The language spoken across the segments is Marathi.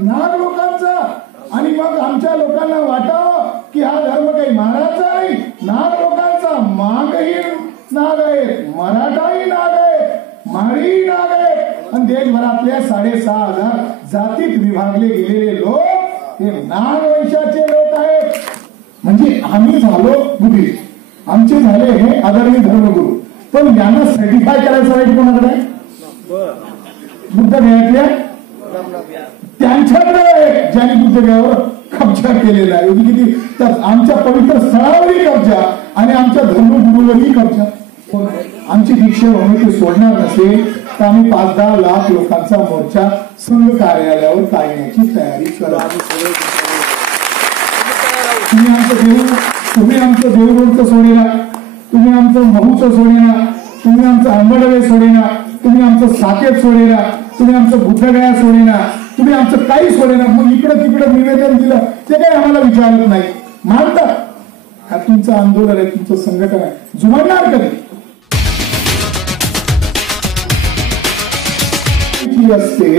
नाग लोकांचा, आणि मग आमच्या लोकांना वाटावं की हा धर्म काही महाराजचा नाही, नाग लोकांचा. मागही नाग आहे, मराठाही नाग आहे, माळी नाग आहे, आणि देशभरातल्या 6,500 जातीत विभागले गेलेले लोक हे नाग वंशाचे लोक आहेत. म्हणजे आम्ही झालो बुद्धिस्ट, आमचे झाले हे आदरणीय धर्मगुरू, पण यांना सर्टिफाय करायचं राईट कोणाकडे? बुद्ध गयातल्या त्यांच्याकडे, ज्यांनी बुद्ध गयावर कब्जा केलेला आहे. किती तर आमच्या पवित्र स्थळावरही कब्जा आणि आमच्या धर्मगुरूवरही कब्जा. आमची दीक्षाभूमी सोडणार नसेल तर आम्ही 5-10 लाख लोकांचा मोर्चा संघ कार्यालयावर काढण्याची तयारी करा. तुम्ही आमचं देऊळचं सोडेना, तुम्ही आमचं महूचं सोडेना, तुम्ही आमचं अंबडवे सोडेना, तुम्ही आमचं साकेत सोडेना, तुम्ही आमचं बुद्धगया सोडेना, तुम्ही आमचं काही सोडेना. मग इकडं तिकडं निवेदन दिलं ते काही आम्हाला विचारत नाही, मानतात. हा तुमचं आंदोलन आहे, तुमचं संघटन आहे, जुमानणार कधी असते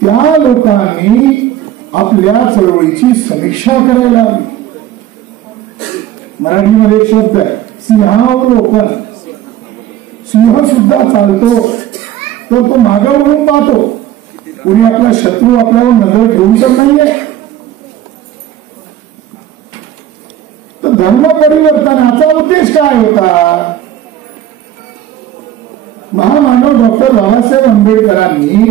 त्या लोकांनी आपल्या चळवळीची समीक्षा करायला हवी. मराठीमध्ये एक शब्द आहे सिंहावलोकन. सिंह सुद्धा चालतो तर तो मागे वळून पाहतो, कोणी आपला शत्रू आपल्यावर नजर ठेवून तर नाहीये. तर धर्म परिवर्तनाचा उद्देश काय होता? महामानव डॉक्टर बाबासाहेब आंबेडकरांनी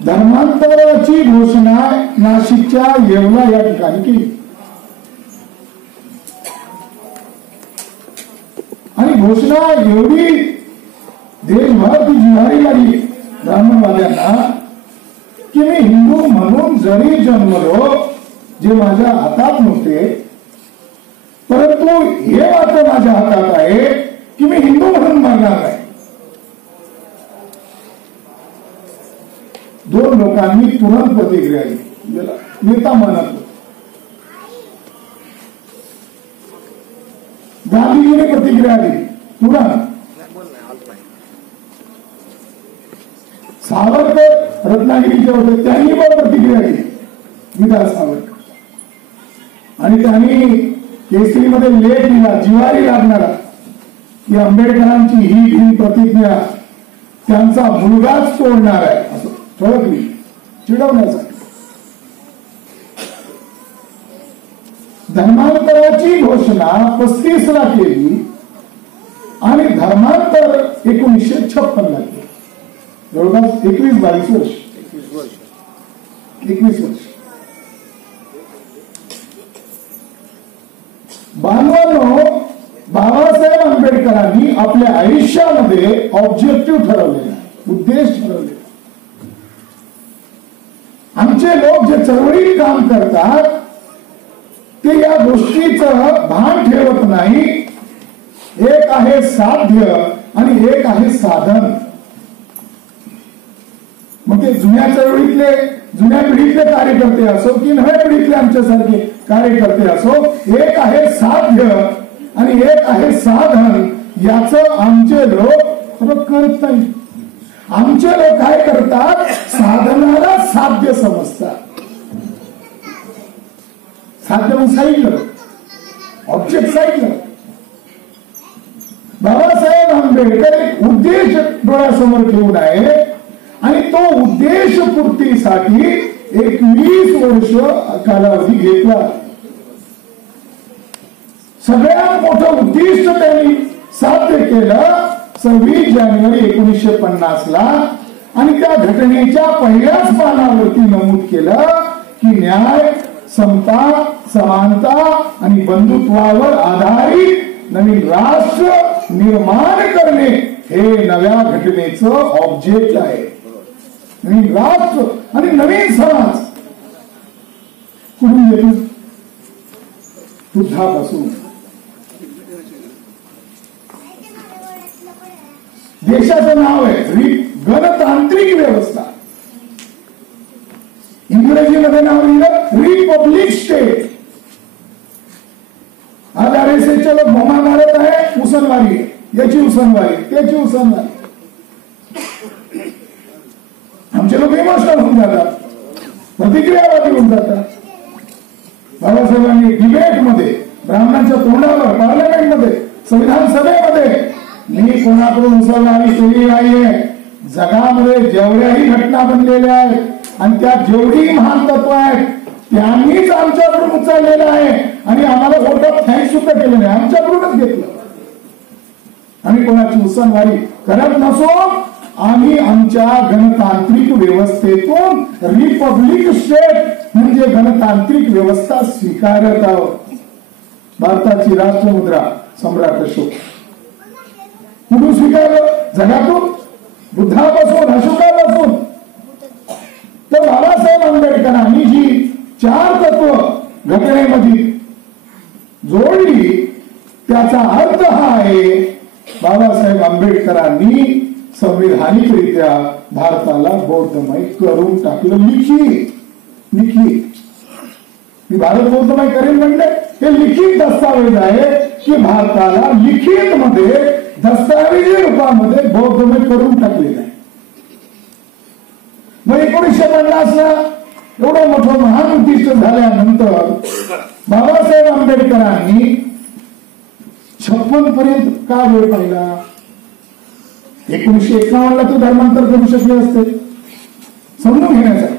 धर्मांतराची घोषणा नाशिकच्या येवला या ठिकाणी केली, आणि घोषणा एवढी देशभर ती जिव्हारी लागली ब्राह्मणवाद्यांना की मी हिंदू म्हणून जरी जन्मलो, जे माझ्या हातात नव्हते, परंतु हे मात्र माझ्या हातात आहे की मी हिंदू म्हणून मरणार नाही. 2 लोकांनी तुरंत प्रतिक्रिया दिली. नेता म्हणत गांधीजीने प्रतिक्रिया दिली तुरंत. सावरकर रत्नागिरीचे होते, त्यांनी पण प्रतिक्रिया दिली, विकास सावरकर. आणि त्यांनी केसरीमध्ये लेख लिहिला, जिव्हारी लागणारा, की आंबेडकरांची ही भीम प्रतिज्ञा त्यांचा मुलगाच तोडणार आहे, असं ठळकली चिडवण्यासाठी. धर्मांतराची घोषणा 35 ला केली आणि धर्मांतर 1956 ला केली. जवळपास 21-22 वर्ष. 21 वर्ष. बाबासाहेब आंबेडकरांनी आपल्या आयुष्यामध्ये ऑब्जेक्टिव्ह ठरवलेला, उद्देश ठरवलेला. आमचे लोक जे चळवळीत काम करतात ते या गोष्टीचं भान ठेवत नाही. एक आहे साध्य आणि एक आहे साधन. मग ते जुन्या चळवळीतले, जुन्या पिढीतले कार्यकर्ते असो की नव्या पिढीतले आमच्यासारखे कार्यकर्ते असो, एक आहे साध्य आणि एक आहे साधन. याचं आमचे लोक करत नाही. आमचे लोक काय करतात? साधनाला साध्य समजतात. साध्य म्हणजे साईडला, ऑब्जेक्ट साईडला. बाबासाहेब आंबेडकर एक उद्देश डोळ्यासमोर ठेवून आहे आणि तो उद्देश पूर्तीसाठी 21 वर्ष कालावधी घेतला. सगळ्यात मोठं उद्दिष्ट त्यांनी साध्य केलं 26 जानेवारी 1950 ला. आणि त्या घटनेच्या पहिल्याच पानावरती नमूद केलं की न्याय, समता, समानता आणि बंधुत्वावर आधारित नवीन राष्ट्र निर्माण करणे हे नव्या घटनेचं ऑब्जेक्ट आहे. नवीन राष्ट्र आणि नवीन समाज कुठून येतो? बुद्धापासून. देशाचं नाव आहे गणतांत्रिक व्यवस्था. इंग्रजीमध्ये नाव लिहिलं रिपब्लिक स्टेट. आज RSSच्या लोक बोमा मारत आहे, उसनवारी, याची उसनवारी, त्याची उसनवारी. इमोशनल होऊन जातात, प्रतिक्रियावादी होऊन जातात. बाबासाहेबांनी डिबेटमध्ये, ब्राह्मणांच्या तोंडावर, पार्लमेंटमध्ये, संविधान सभेमध्ये मी कोणाकडून उसळवारी केली नाहीये. जगामध्ये जेवढ्याही घटना बनलेल्या आहेत आणि त्या जेवढी महान तत्व आहेत त्यांनीच आमच्याकडून उचललेलं आहे आणि आम्हाला मोठं थँक्स सुद्धा केलं नाही, आमच्याकडूनच घेतलं. आम्ही कोणाची उसळवारी करत नसून आम्ही आमच्या गणतांत्रिक व्यवस्थेतून रिपब्लिक स्टेट म्हणजे गणतांत्रिक व्यवस्था स्वीकारत आहोत. भारताची राष्ट्रमुद्रा सम्राट अशोक कुठून स्वीकारलं? जगातून, बुद्धापासून, अशोकापासून. तर बाबासाहेब आंबेडकरांनी जी 4 तत्व घटनेमध्ये जोडली त्याचा अर्थ हा आहे, बाबासाहेब आंबेडकरांनी संविधानिकरित्या भारताला बौद्धमय करून टाकलं. लिखित मी भारत बौद्धमय करेल म्हणले, हे लिखित दस्तावेज आहे की भारताला लिखित मध्ये दस्तावेजी रूपामध्ये बौद्धमय करून टाकलेलं आहे. मग 1950 ला एवढं मोठं महान उद्दिष्ट झाल्यानंतर बाबासाहेब आंबेडकरांनी 56 पर्यंत का वेळ पाहिला? 1951 ला तो धर्मांतर करू शकले असते, समजून घेण्यासाठी.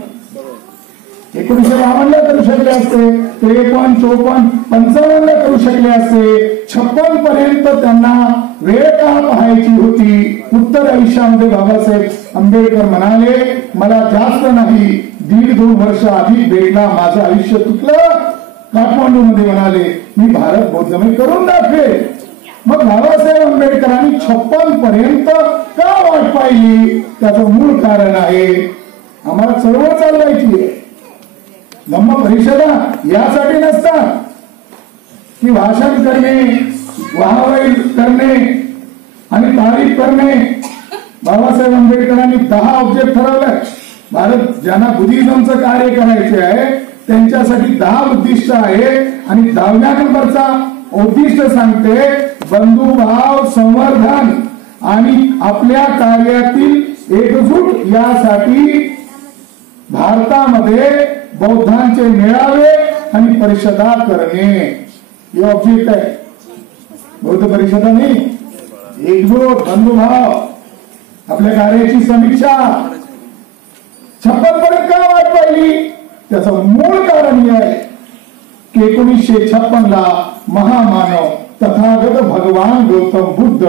1952 ला करू शकले असते, 53, 54, 55 ला करू शकले असते. 56 पर्यंत त्यांना वेळ का पाहायची होती? उत्तर आयुष्यामध्ये बाबासाहेब आंबेडकर म्हणाले, मला जास्त नाही 1.5-2 वर्ष अधिक भेटला, माझं आयुष्य तुटलं. काठमांडू मध्ये म्हणाले, मी भारत बौद्धमय करून दाखवेल. मग बाबासाहेब आंबेडकरांनी 56 पर्यंत का वाट पाहिली? त्याचं मूळ कारण आहे, आम्हाला चळवळ चालवायची आहे. धम्म परिषदा यासाठी नसतात की भाषण करणे, वाहवाही करणे आणि तारीफ करणे. बाबासाहेब आंबेडकरांनी 10 ऑब्जेक्ट ठरवले. भारत ज्यांना बुद्धिझमचं कार्य करायचे आहे त्यांच्यासाठी 10 उद्दिष्ट आहे आणि 10व्या नंबरचा उद्दिष्ट सांगते बंधुभाव संवर्धन आणि आपल्या कार्यातील एकजूट यासाठी भारतामध्ये बौद्धांचे मेळावे आणि परिषदा करणे. हे ऑब्जेक्ट आहे. बौद्ध परिषदा नाही, एकजूट, बंधुभाव, आपल्या कार्याची समीक्षा. 56 पर्यंत का वाट पाहिली? त्याचं मूळ कारण हे आहे की 1956 ला महामानव तथागत भगवान गौतम बुद्ध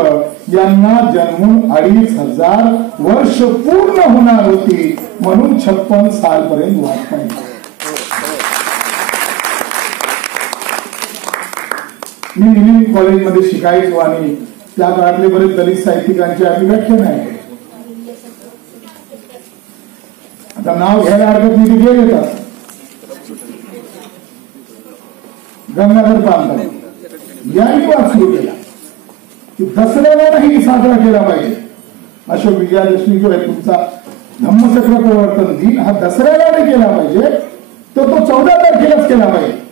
यांना जन्मून 2500 वर्ष पूर्ण होणार होती, म्हणून 56 सालपर्यंत वाट पाहिली. मी इंजिनिअरिंग कॉलेजमध्ये शिकायचो आणि त्या काळातले बरेच दलित साहित्यिकांचे आम्ही व्याख्यान आहे. आता नाव घ्यायला हरकत नाही, ते येतात. गंगाधर पानसरे यांनी वाद सुरू केला की दसऱ्याला नाही साजरा केला पाहिजे. अशोक विजयादशमी जो आहे तुमचा धम्मचक्र प्रवर्तन दिन, हा दसऱ्याला नाही केला पाहिजे, तर तो 14 तारखेलाच केला पाहिजे.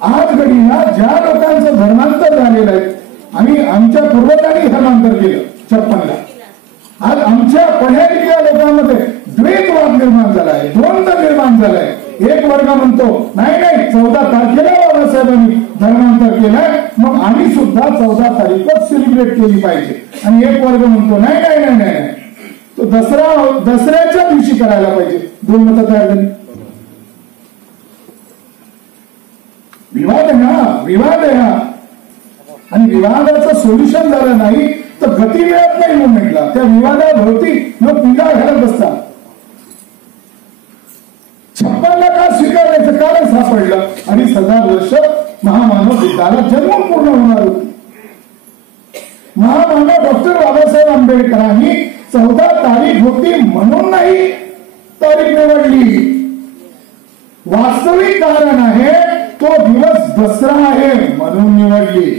आज घडीला ज्या लोकांचं धर्मांतर झालेलं आहे, आम्ही आमच्या पूर्वजांनी धर्मांतर केलं 56 ला. आज आमच्या पढ्यालिखिया लोकांमध्ये द्वैतवाद निर्माण झालाय, द्वंद्व निर्माण झालाय. एक वर्ग म्हणतो नाही नाही 14 तारखेला बाबासाहेबांनी धर्मांतर केलंय, मग आम्ही सुद्धा 14 तारीखच सेलिब्रेट केली पाहिजे. आणि एक वर्ग म्हणतो नाही नाही नाही नाही तो दसऱ्याच्या दिवशी करायला पाहिजे. 2 मतं तयार झाली. विवाद आहे हा. आणि विवादाचं सोल्युशन झालं नाही तर गती मिळत नाही मुवमेंटला. त्या विवादाभोवती लोक पिंगा घालत बसतात. 56 ला का स्वीकारण्याचं कारण सापडलं. 2500 वर्ष महामानव बुद्धाला जन्म पूर्ण होणार होती. महामानव डॉक्टर बाबासाहेब आंबेडकरांनी 14 तारीख होती म्हणून नाही तारीख निवडली. वास्तविक कारण आहे तो दिवस दसरा आहे म्हणून निवडली.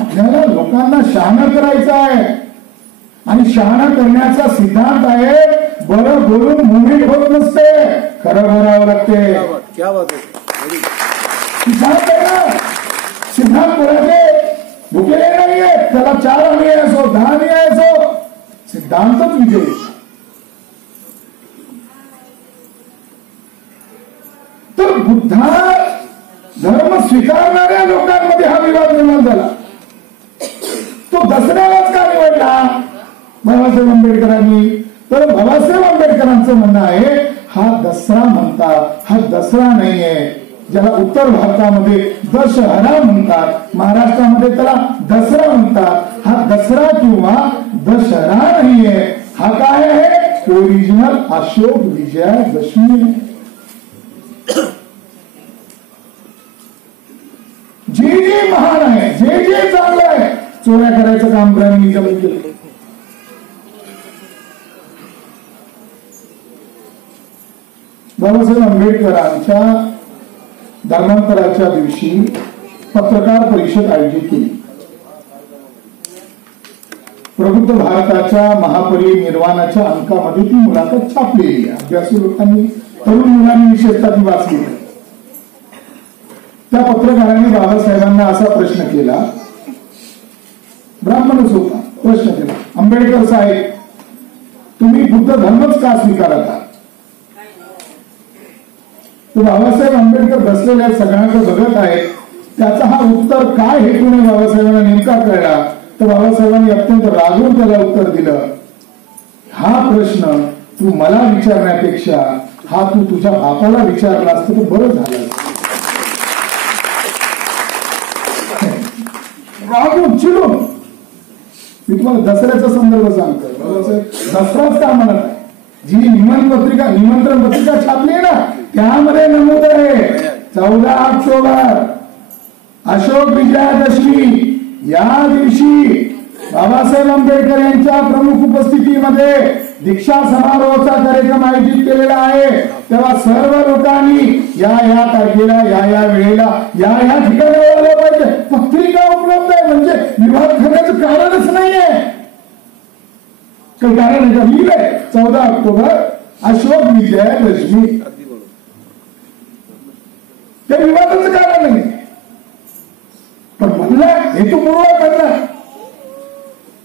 आपल्याला लोकांना शहाणा करायचं आहे आणि शहाणा करण्याचा सिद्धांत आहे बरं बोलून मुवमेंट होत नसते, खरं बोलावं लागते. सिद्धांत आहे ना, सिद्धांत कोणाचे भुकेले नाहीये. त्याला 4 आणे असो 10 आणे असो सिद्धांतच विजयी. तर बुद्धा धर्म स्वीकारणाऱ्या लोकांमध्ये हा विवाद निर्माण झाला. तो दसऱ्यालाच का निवडला बाबासाहेब आंबेडकरांनी? तर बाबासाहेब आंबेडकरांचं म्हणणं आहे हा दसरा म्हणतात, हा दसरा नाहीये. ज्याला उत्तर भारतामध्ये दशहरा म्हणतात, महाराष्ट्रामध्ये त्याला दसरा म्हणतात. हा दसरा किंवा दशहरा नाहीये, हा काय आहे? ओरिजिनल अशोक विजयादशमी. जे जे महान आहे, जे जे चांगलं आहे, चोऱ्या करायचं काम ब्राह्मणी केलं. बाबासाहेब आंबेडकरांच्या धर्मांतराच्या दिवशी पत्रकार परिषद आयोजित केली. प्रबुद्ध भारताच्या महापरिनिर्वाणाच्या अंकामध्ये ती मुलाखत छापलेली. अभ्यासू लोकांनी, तरुण मुलांनी विशेषतः ती वाचली. त्या पत्रकाराने बाबासाहेबांना असा प्रश्न केला, ब्राह्मणच होता, प्रश्न केला, आंबेडकर साहेब तुम्ही बुद्ध धर्मच का स्वीकारता? तर बाबासाहेब आंबेडकर बसलेल्या सगळ्यांचं बघत आहेत. त्याचा हा उत्तर काय हेतूने बाबासाहेबांना नेमका कळला, तर बाबासाहेबांनी अत्यंत रागवून त्याला उत्तर दिलं, हा प्रश्न तू मला विचारण्यापेक्षा हा तू तुझ्या बापाला विचारला असतं तर बरं झालं. रागून चिडून. मी तुम्हाला दसऱ्याचा संदर्भ सांगतोय. बाबासाहेब दसराच का म्हणत आहे? जी निमंत्रण पत्रिका छापली आहे ना, त्यामध्ये नमूद आहे 14 ऑक्टोबर अशोक विजयादशमी या दिवशी बाबासाहेब आंबेडकर यांच्या प्रमुख उपस्थितीमध्ये दीक्षा समारोहाचा कार्यक्रम आयोजित केलेला आहे. तेव्हा सर्व लोकांनी या तारखेला, या वेळेला, या ठिकाणी आलं पाहिजे. पत्रिका उपलब्ध आहे म्हणजे विवाद करण्याचं कारणच नाहीये. काही कारण आहे का? लिहिलंय 14 ऑक्टोबर अशोक विजयादशमी. त्या विवादाचं कारण नाही. पण म्हणलं हेतुपूर्वक करणार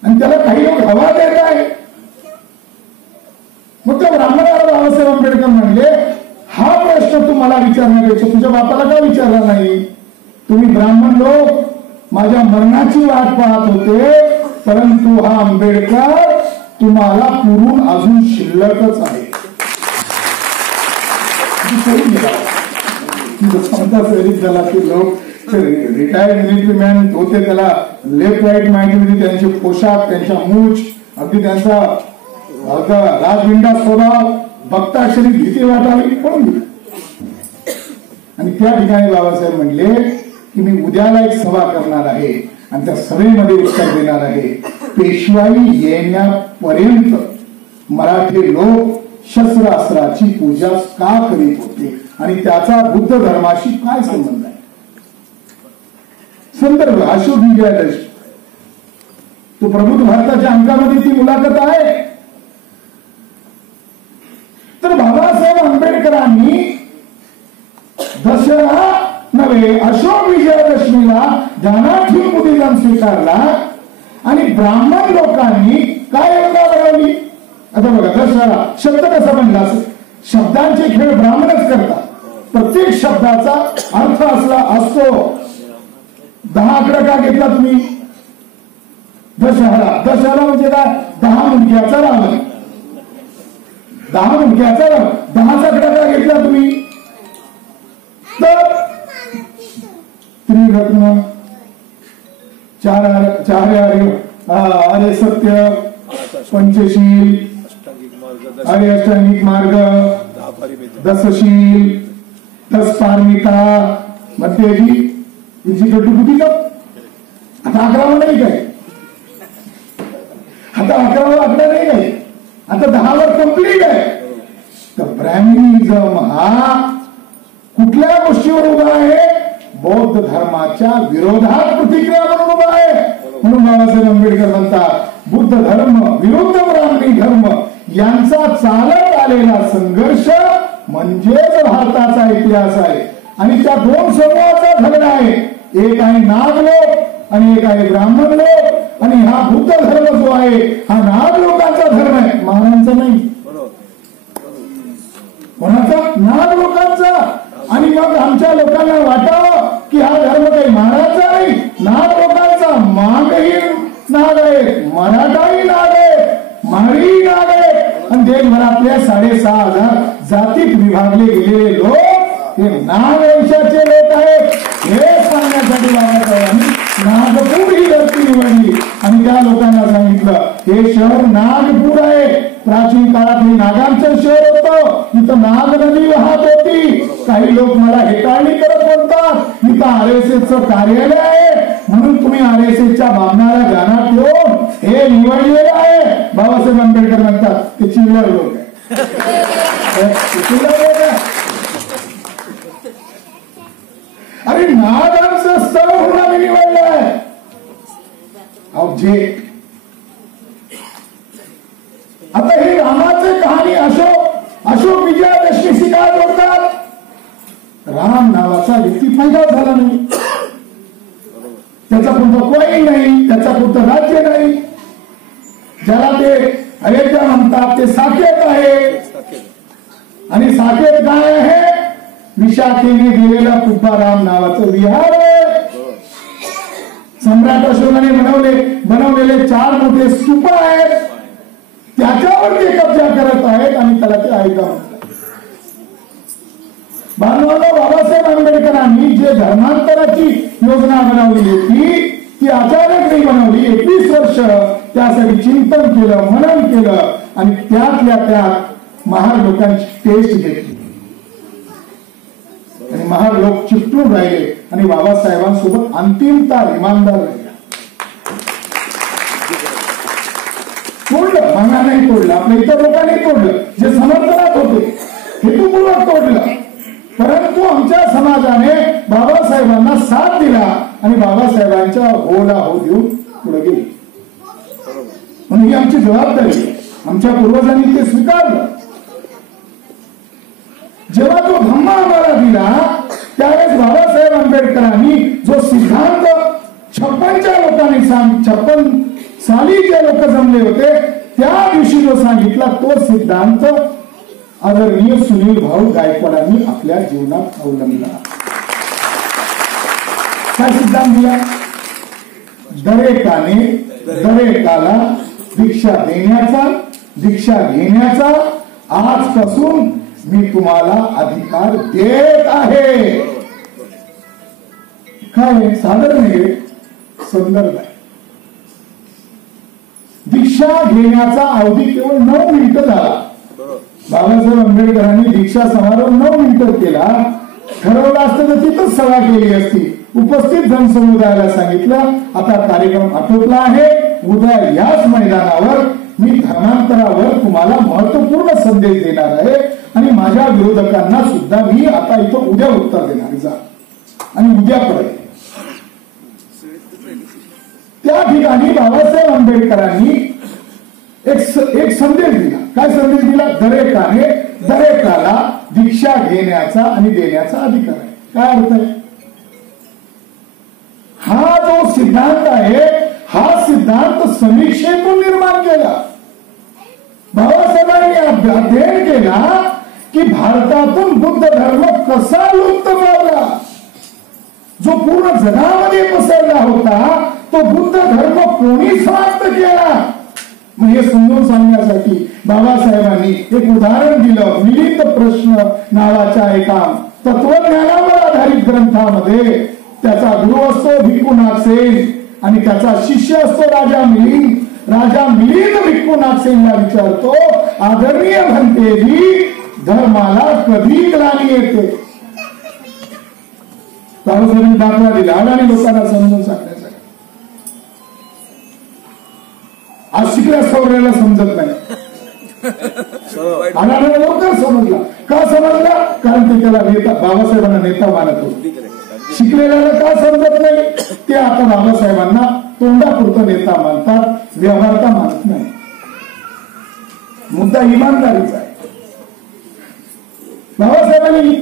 आणि त्याला काही लोक हवा देत आहे. मग त्या ब्राह्मणाला बाबासाहेब आंबेडकर म्हणले, हा प्रश्न तू मला विचारण्यापेक्षा तुझ्या बापाला का विचारला नाही? तुम्ही ब्राह्मण लोक माझ्या मरणाची वाट पाहत होते, परंतु हा आंबेडकर तुम्हाला पुरून अजून शिल्लकच आहे. झाला की लोक रिटायर्ड मिलिटरी मॅन होते, त्याला लेफ्ट राईट माहिती होती, त्यांचे पोशाख, त्यांच्या मूछ, अगदी त्यांचा राजविंडा स्वभाव बघता क्षणी भीती वाटावी पळून गेली. आणि त्या ठिकाणी बाबासाहेब म्हणले की मी उद्याला एक सभा करणार आहे आणि त्या सभेमध्ये उत्तर देणार आहे. पेशवाई येण्यापर्यंत मराठी लोक शस्त्रास्त्राची पूजा का करीत होते आणि त्याचा बुद्ध धर्माशी काय संबंध आहे? संदर्भ अशोक विजयादशमी. तो प्रबुद्ध भारताच्या अंकामध्ये ती मुलाखत आहे. तर बाबासाहेब आंबेडकरांनी दसरा नव्हे अशोक विजयादशमीला ध्यानात ठेवून बुद्धिझम स्वीकारला आणि ब्राह्मण लोकांनी काय योजना बनवली? आता बघा, दसरा शब्द कसा बनला असेल? शब्दांचे खेळ ब्राह्मणच करतात. प्रत्येक शब्दाचा अर्थ असतो. 10 आकडा का घेतला तुम्ही? दशहरा म्हणजे काय? 10 मुंडक्याचा रावण. 10 मुंडक्याचा रावण. 10चा आकडा का घेतला तुम्ही? तर त्रिरत्न, चार आर्य सत्य, पंचशील, आर्य अष्टांगिक मार्ग, दसशील, 10 पारमिता, मध्यजी हिची कटुकुटी का? आता 11वा नाही काय? आता 11वा आकडा नाही काय? आता 10वर कंप्लीट आहे. तर ब्राह्मणिझम हा कुठल्या गोष्टीवर उभा आहे? बौद्ध धर्माच्या विरोधात प्रतिक्रिया म्हणून उभा आहे. म्हणून बाबासाहेब आंबेडकर म्हणतात बुद्ध धर्म विरुद्ध ब्राह्मणी धर्म यांचा चालत आलेला संघर्ष म्हणजेच भारताचा इतिहास आहे. आणि त्या 2 समूहाचा झगडा आहे. एक आहे नाग लोक आणि एक आहे ब्राह्मण लोक. आणि हा बुद्ध धर्म जो आहे हा नाग लोकांचा धर्म मराठाही नाग आहे, माळी नाग आहे. आणि देशभरातल्या 6,500 जातीत विभागले गेलेले लोक हे नाग वंशाचे लोक आहेत. हे सांगण्यासाठी बाबासाहेबांनी नागपूर ही धरती निवडली आणि त्या लोकांना सांगितलं हे शहर नागपूर आहे. प्राचीन काळात हे नागांचं शहर होतं, इथं नाग नदी वाहत होती. काही लोक मला हेटाळणी करत म्हणतात इथं RSSचं कार्यालय आहे म्हणून तुम्ही RSSच्या भावनाला ध्यानात ठेवून हे निवडलेलं आहे. बाबासाहेब आंबेडकर म्हणतात ते चिल्लर लोक आहे. अरे नागांचं स्थळ म्हणून आम्ही निवडलंय. ऑब्जेक्ट आता ही रामाची कहाणी अशोक विजयादशमी का जोडतात. राम नावाचा व्यक्ती पैदा झाला नाही, त्याचा कोणता कोई नाही, त्याचा कोणतं राज्य नाही. ज्याला ते अयोध्या म्हणतात ते साकेत आहे. आणि साकेत काय आहे? विशाखेने दिलेला तुकाराम नावाचं विहार आहे. सम्राट अशोकाने बनवलेले 4 मोठे स्तूप आहेत, त्याच्यावर ते कब्जा करत आहेत आणि त्याला ते ऐका म्हणतात. बाबासाहेब आंबेडकरांनी जे धर्मांतराची योजना बनवली होती ती अचानक नाही बनवली. 21 वर्ष त्यासाठी चिंतन केलं, मनन केलं आणि त्यातल्या त्यात महार लोकांची टेस्ट घेतली आणि महार लोक चिपटून राहिले आणि बाबासाहेबांसोबत अंतिमता इमानदार राहिला. तोडलं, मागा नाही तोडलं, आपल्या इतर लोकांनी तोडलं, जे समर्थनात होते हेतुपूर्वक तोडलं. परंतु आमच्या समाजाने बाबासाहेबांना साथ दिला आणि बाबासाहेबांच्या होला हो देऊन पुढे गेली. म्हणून ही आमची जबाबदारी आहे. आमच्या पूर्वजांनी ते स्वीकारलं. जेव्हा तो धम्म आम्हाला दिला त्यावेळेस बाबासाहेब आंबेडकरांनी जो सिद्धांत 56च्या लोकांनी 56 साली जे लोक जमले होते त्या दिवशी जो सांगितला तो सिद्धांत आदरणीय सुनील भाऊ गायकवाडांनी आपल्या जीवनात अवलंबला. काय सिद्धांत दिला? दरेकाला दीक्षा देण्याचा, दीक्षा घेण्याचा आजपासून मी तुम्हाला अधिकार देत आहे. काय सादर नाही, संदर्भ आहे. दीक्षा घेण्याचा अवधी केवळ 9 मिनिटं झाला. बाबासाहेब आंबेडकरांनी दीक्षा समारोह 9 मिनिटं केला. ठरवलं असतं तर तिथंच सभा केली असती. उपस्थित जनसमुदायाला सांगितलं आता कार्यक्रम आटोपला आहे, उद्या याच मैदानावर मी धर्मांतरावर तुम्हाला महत्वपूर्ण संदेश देणार आहे आणि माझ्या विरोधकांना सुद्धा मी आता इथं उद्या उत्तर देणार जा आणि उद्या परत. त्या ठिकाणी बाबासाहेब आंबेडकरांनी एक संदेश दिला. काय संदेश दिला? दरेकाला दीक्षा घेण्याचा आणि देण्याचा अधिकार आहे. काय अर्थ आहे? हा जो सिद्धांत आहे हा सिद्धांत समीक्षेतून निर्माण केला. बाबासाहेबांनी अध्ययन केला की भारतातून बुद्ध धर्म कसा लुप्त पावला. जो पूर्ण जगामध्ये पसरला होता तो बुद्ध धर्म कोणी समाप्त केला. मग हे समजून सांगण्यासाठी बाबासाहेबांनी एक उदाहरण दिलं. मिलिंद प्रश्न नावाच्या एका तत्वज्ञानावर आधारित ग्रंथामध्ये त्याचा गुरु असतो भिक्खू नागसेन आणि त्याचा शिष्य असतो राजा मिलिंद. राजा मिलिंद भिक्खू नागसेनला विचारतो, आदरणीय भंतेजी धर्माला कधी ग्लानी येते? बाबासाहेबांनी दाखला दिला आणि लोकांना समजून सांगण्यासाठी. आज शिकल्या सवऱ्याला समजत नाही. लवकर समजला. का समजला? कारण ते त्याला नेता, बाबासाहेबांना नेता मानत होते. शिकलेल्याला का समजत नाही? ते आता बाबासाहेबांना तोंडापुरतं नेता मानतात, व्यवहारता मानत नाही. मुद्दा इमानदारीचा आहे. बाबासाहेबांनी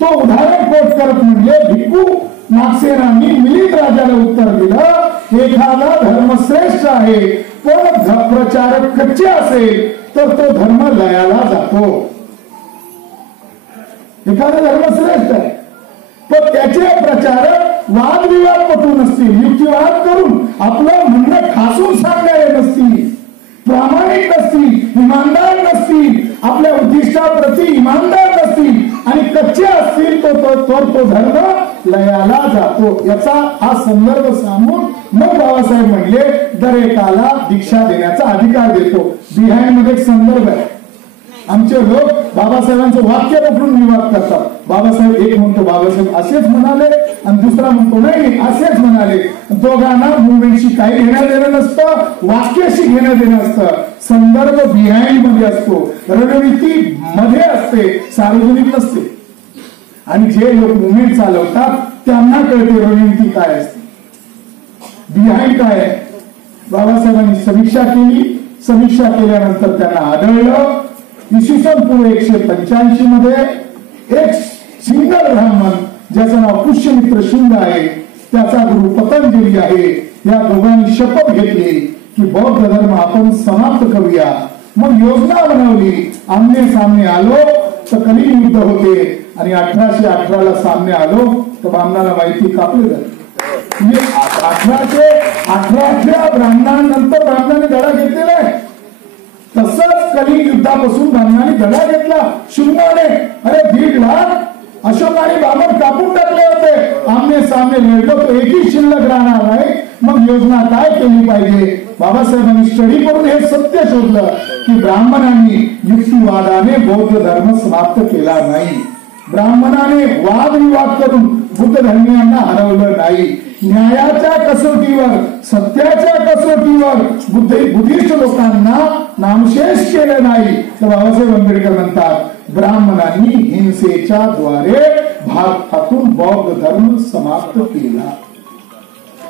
तो उदाहरण कोट करत म्हणले, भिक्खू नागसेनांनी मिलिंद राजाला उत्तर दिलं, एखादा धर्मश्रेष्ठ आहे पण प्रचारक कच्चे असेल तर तो धर्म लयाला जातो. एखादा धर्मश्रेष्ठ आहे पण त्याचे प्रचारक वादविवाद पटू नसतील, युक्तिवाद करून आपलं म्हणणं ठासून सांगणारे नसतील इमानदार नसतील, आपल्या उद्दिष्टाप्रती इमानदार नसतील आणि कच्चे असतील तो धर्म लयाला जातो. याचा हा संदर्भ सांगून मग बाबासाहेब म्हणले दरेकाला दीक्षा देण्याचा अधिकार देतो. बिहाइंड मध्ये एक संदर्भ आहे. आमचे लोक बाबासाहेबांचं वाक्य पकडून विवाद करतात. बाबासाहेब एक म्हणतो बाबासाहेब असेच म्हणाले आणि दुसरा म्हणतो नाही असेच म्हणाले. दोघांना मुवमेंटशी काही घेणं देणं नसतं, वाक्याशी घेणं देणं असतं. संदर्भ बिहाइंड मध्ये असतो, रणनीती मध्ये असते, सार्वजनिक नसते. आणि जे लोक मुवमेंट चालवतात त्यांना कळते रणनीती काय असते, बिहाइंड काय आहे. बाबासाहेबांनी समीक्षा केली. समीक्षा केल्यानंतर त्यांना आढळलं इसवी सन पूर्व 185 मध्ये एक सिंगल ब्राह्मण ज्याचं नाव पुष्यमित्र शुंग आहे, त्याचा गुरु पतंजली आहे. या दोघांनी शपथ घेतली की बौद्ध धर्म आपण समाप्त करूया. मग योजना बनवली. आमने सामने आलो तर कलिंग युद्ध होते आणि 1818 सामने आलो तर ब्राह्मणाला माहिती कापली जाते. म्हणजे 1818 ब्राह्मणानंतर ब्राह्मणाने धडा घेतलेला आहे. तसंच कलिंग युद्धापासून ब्राह्मणाने धडा घेतला. शुंगाने अरे 1.5 लाख अशोकाने ब्राह्मण कापून टाकले होते. आमने सामने लढलो तर एकही शिल्लक राहणार नाही. मग योजना काय केली पाहिजे. बाबासाहेबांनी स्टडी करून हे सत्य शोधलं की ब्राह्मणांनी युक्तिवादाने बौद्ध धर्म समाप्त केला नाही. ब्राह्मणाने वादविवाद करून बुद्ध धर्मीयांना हरवलं नाही. न्यायाच्या कसोटीवर, सत्याच्या कसोटीवर बुद्धिस्ट लोकांना नामशेष केलं नाही. तर बाबासाहेब आंबेडकर म्हणतात ब्राह्मणांनी हिंसेच्या द्वारे भारतातून बौद्ध धर्म समाप्त केला.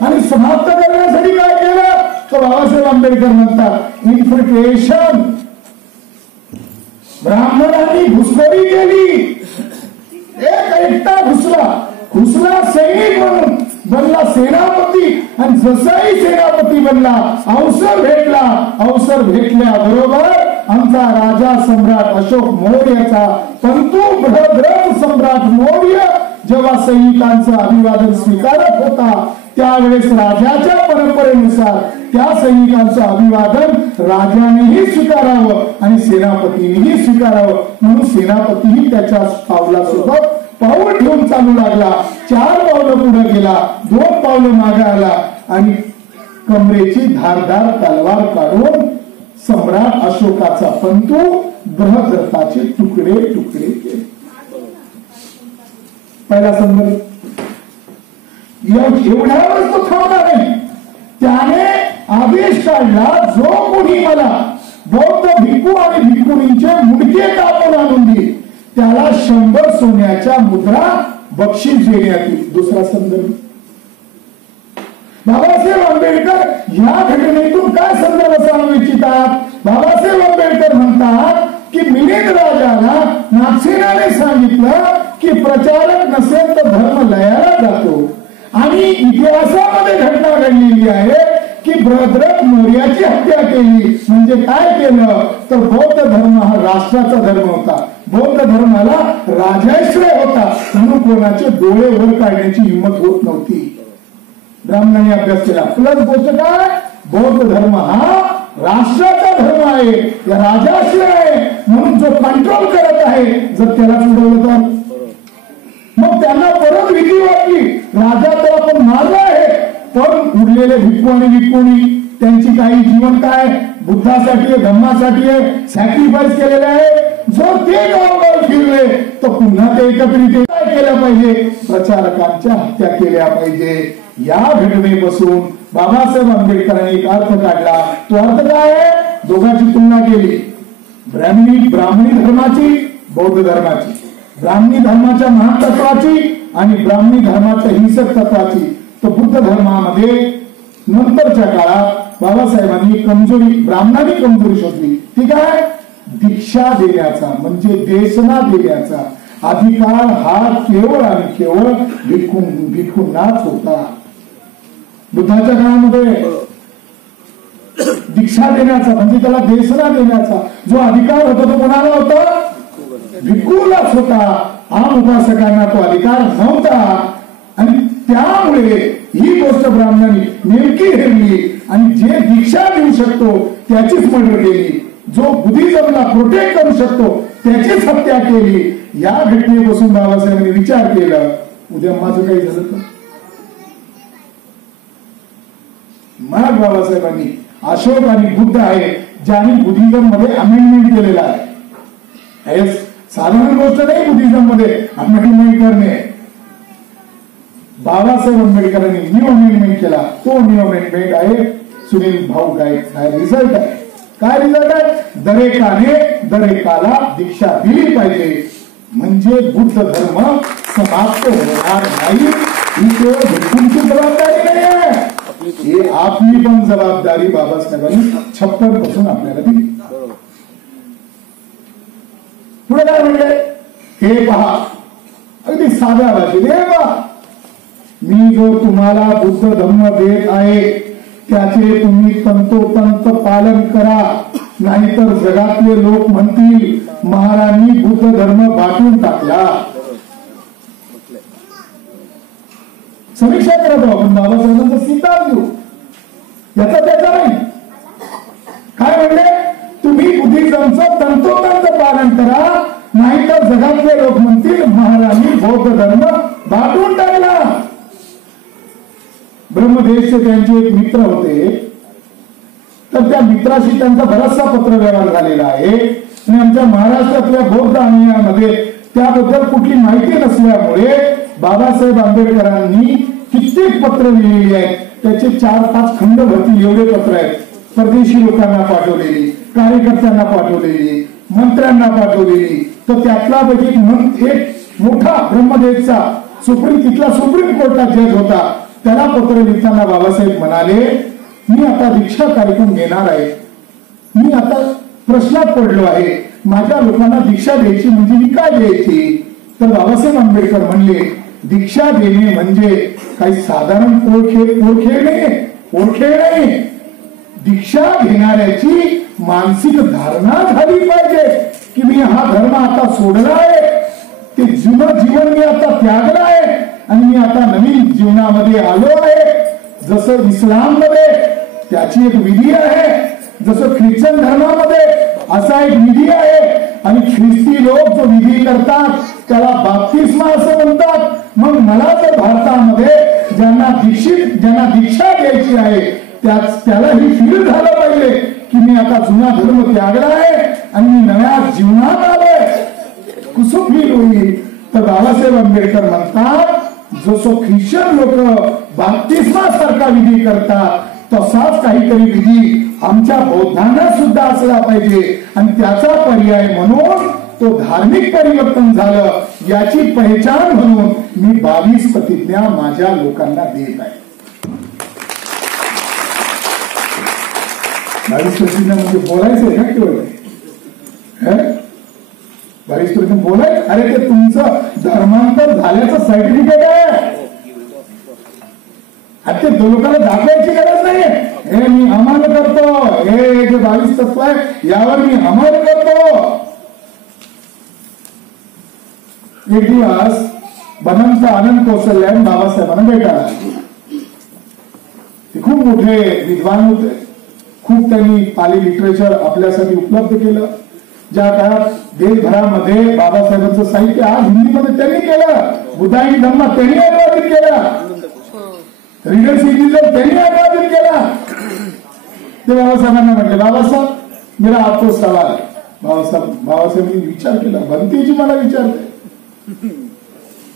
आणि समाप्त करण्यासाठी काय केलं तर बाबासाहेब आंबेडकर म्हणतात इन्फिल्ट्रेशन. ब्राह्मणांनी घुसखोरी केली. एक एकटा घुसला सैनिक म्हणून बनला सेनापती आणि जसाही सेनापती बनला अवसर भेटल्याबरोबर आमचा राजा सम्राट अशोक मौर्याचा पंतु बृहद्रथ सम्राट मौर्य जेव्हा सैनिकांचं अभिवादन स्वीकारत होता त्यावेळेस राजाच्या परंपरेनुसार त्या सैनिकांचं अभिवादन राजानेही स्वीकारावं आणि सेनापतीनेही स्वीकारावं. म्हणून सेनापतीही त्याच्या पावलासोबत पाऊल ठेवून चालू लागला. 4 पावलं पुढे गेला, 2 पावलं मागे आला आणि कमरेची धारदार तलवार काढून सम्राट अशोकाचा पंतु बृहद्रथाचे तुकडे तुकडे केले. पहिला संदर्भ. एवढ्यावरच तो थांबला नाही. त्याने आदेश काढला जो कोणी मला बौद्ध भिक्खू आणि भिक्खुनींचे मुंडके कापून आणून देईल त्याला 100 सोन्याच्या मुद्रा बक्षीस देण्यात येईल. दुसरा संदर्भ. बाबासाहेब आंबेडकर या घटनेतून काय संदर्भ सांगू इच्छितात. बाबासाहेब आंबेडकर म्हणतात की मिलिंद राजाला नागसेनाने सांगितलं की प्रचारक नसेल तर धर्म लयाला जातो. आणि इतिहासामध्ये घटना घडलेली आहे की बृहद्रथ मौर्याची हत्या केली. म्हणजे काय केलं तर बौद्ध धर्म हा राष्ट्राचा धर्म होता. बौद्ध धर्माला राजाश्रय होता म्हणून कोणाचे डोळे वर काढण्याची हिंमत होत नव्हती. ब्राह्मणांनी अभ्यास केला. प्लस गोष्ट काय बौद्ध धर्म हा राष्ट्राचा धर्म आहे, राजाश्रय आहे म्हणून जो कंट्रोल करत आहे जर त्याला उडवलं तर मग त्यांना परत भीती वाटली. राजा तर आपण मारला आहे पण उरलेले भिक्खू आणि भिक्खुनी त्यांची काही जीवन काय बुद्धासाठी धम्मासाठी सॅक्रिफाईस केलेले आहे. जर ते गावगाव फिरले तर पुन्हा ते एकत्रित काय केलं पाहिजे प्रचारकांच्या हत्या केल्या पाहिजे. या घटनेपासून बाबासाहेब आंबेडकरांनी एक अर्थ काढला. तो अर्थ काय आहे. दोघांची तुलना केली. ब्राह्मणी धर्माची बौद्ध धर्माची, ब्राह्मणी धर्माच्या महान तत्वाची आणि ब्राह्मणी धर्माच्या हिंसक तत्वाची. तर बुद्ध धर्मामध्ये नंतरच्या काळात बाबासाहेबांनी कमजोरी ब्राह्मणांनी कमजोरी शोधली. ती काय दीक्षा देण्याचा म्हणजे देशना देण्याचा अधिकार हा केवळ आणि केवळ भिक्खूंनाच होता. बुद्धाच्या काळामध्ये दीक्षा देण्याचा म्हणजे त्याला देशना देण्याचा जो अधिकार होता तो कोणाला होता भिक्खूलाच होता. आम उपासकांना तो अधिकार नव्हता आणि त्यामुळे ही गोष्ट ब्राह्मणांनी नेमकी हेरली आणि जे दीक्षा देऊ शकतो त्याचीच मर्डर केली. जो बुद्धिझमला प्रोटेक्ट करू शकतो त्याचीच हत्या केली. या घटनेपासून बाबासाहेबांनी विचार केला, उद्या माझं काही झालं तर. मग बाबासाहेबांनी अशोक आणि बुद्ध आहे ज्यांनी बुद्धिझम मध्ये अमेंडमेंट केलेला आहे. साधारण गोष्ट नाही बुद्धिझम मध्ये अमेंडमेंट करणे. बाबासाहेब आंबेडकरांनी न्यू अमेंडमेंट केला. तो न्यू अमेंडमेंट आहे सुनील भाऊ गायक रिझल्ट आहे. काय रिझल्ट आहे? दरेकाला दीक्षा दिली पाहिजे म्हणजे बुद्ध धर्म समाप्त होणार नाही. ही तुमची जबाबदारी नाही आहे, हे आपली पण जबाबदारी बाबासाहेबांनी 56 पासून आपल्याला दिली. पुढे काय म्हणले? हे पहा, अगदी साध्या भाषेत, हे पहा, मी जो तुम्हाला बुद्ध धर्म देत आहे त्याचे तुम्ही तंतोतंत पालन करा, नाहीतर जगातले लोक म्हणतील महाराजांनी बुद्ध धर्म बाटून टाकला. समीक्षा करत आहोत आपण बाबासाहेबांचा सिद्धांत घेऊ, याचा त्याचा नाही. काय म्हणले? तुम्ही बुद्धिझमचं तंतोतंत पालन करा, नाहीतर जगातले लोक म्हणतील महाराजांनी बौद्ध धर्म बाटून टाकला. ब्रह्मदेशचे त्यांचे एक मित्र होते, तर त्या मित्राशी त्यांचा बराचसा पत्रव्यवहार झालेला आहे आणि आमच्या महाराष्ट्रातल्या बौद्ध अनुयायांमध्ये त्याबद्दल कुठली माहिती नसल्यामुळे बाबासाहेब आंबेडकरांनी कित्येक पत्र लिहिलेली आहेत. त्याचे 4-5 खंड भरतील एवढे पत्र आहेत. परदेशी लोकांना पाठवलेली, कार्यकर्त्यांना पाठवलेली, मंत्र्यांना पाठवलेली. तर त्यातला एक मोठा ब्रह्मदेशचा तिथला सुप्रीम कोर्टात जज होता. त्याला पत्र लिहिताना बाबासाहेब म्हणाले, मी आता दीक्षा कार्यक्रम घेणार आहे, मी आता प्रश्नात पडलो आहे, माझ्या लोकांना दीक्षा द्यायची म्हणजे मी काय द्यायची? तर बाबासाहेब आंबेडकर म्हणले, दीक्षा देणे म्हणजे काही साधारण पोरखेळ नाही. दीक्षा घेणाऱ्याची मानसिक धारणा झाली पाहिजे की मी हा धर्म आता सोडला आहे, ते जुनं जीवन मी आता त्यागलं आहे आणि मी आता नवीन जीवनामध्ये आलो आहे. जसं इस्लाम मध्ये त्याची एक विधी आहे, जसं ख्रिश्चन धर्मामध्ये असा एक विधी आहे, आणि ख्रिस्ती लोक जो विधी करतात त्याला बाप्तिस्मा असं म्हणतात. मग मला तर भारतामध्ये ज्यांना दीक्षा द्यायची आहे त्याला ही फील झालं पाहिजे की मी आता जुना धर्म त्यागला आहे आणि मी नव्या जीवनात आलोय, कुसुम फील होईल. तर बाबासाहेब आंबेडकर म्हणतात, जसं ख्रिश्चन लोक बाप्तिस्मा सारखा विधी करतात तसाच काहीतरी विधी आमच्या बौद्धांना सुद्धा असला पाहिजे, आणि त्याचा पर्याय म्हणून तो धार्मिक परिवर्तन झालं याची पहिचान म्हणून मी 22 प्रतिज्ञा माझ्या लोकांना देत आहे. 22 प्रतिज्ञा म्हणजे बोलायचंय का केवळ? 22 प्रतिज्ञा बोलाय? अरे ते तुमचं धर्मांतर झाल्याचं सर्टिफिकेट आहे. ते लोकांना दाखवायची गरज नाही. हे मी अमल करतो, हे जे 22 तत्व आहे यावर मी अमल करतो. एक दिवस बनंत आनंद कौशल्य बाबासाहेबांना भेटायला. ते खूप मोठे विद्वान होते, खूप त्यांनी पाली लिटरेचर आपल्यासाठी उपलब्ध केलं. ज्या काळात देशभरामध्ये बाबासाहेबांचं साहित्य आज हिंदीमध्ये त्यांनी केलं, बुद्धाई धम्मा त्यांनी अनुवादित केला, रीडर सिटीजन त्यांनी अनुवादित केला. ते बाबासाहेबांना म्हटले, बाबासाहेब मेरा आपको सवाल. बाबासाहेबांनी विचार केला, भंती जी मला विचारते.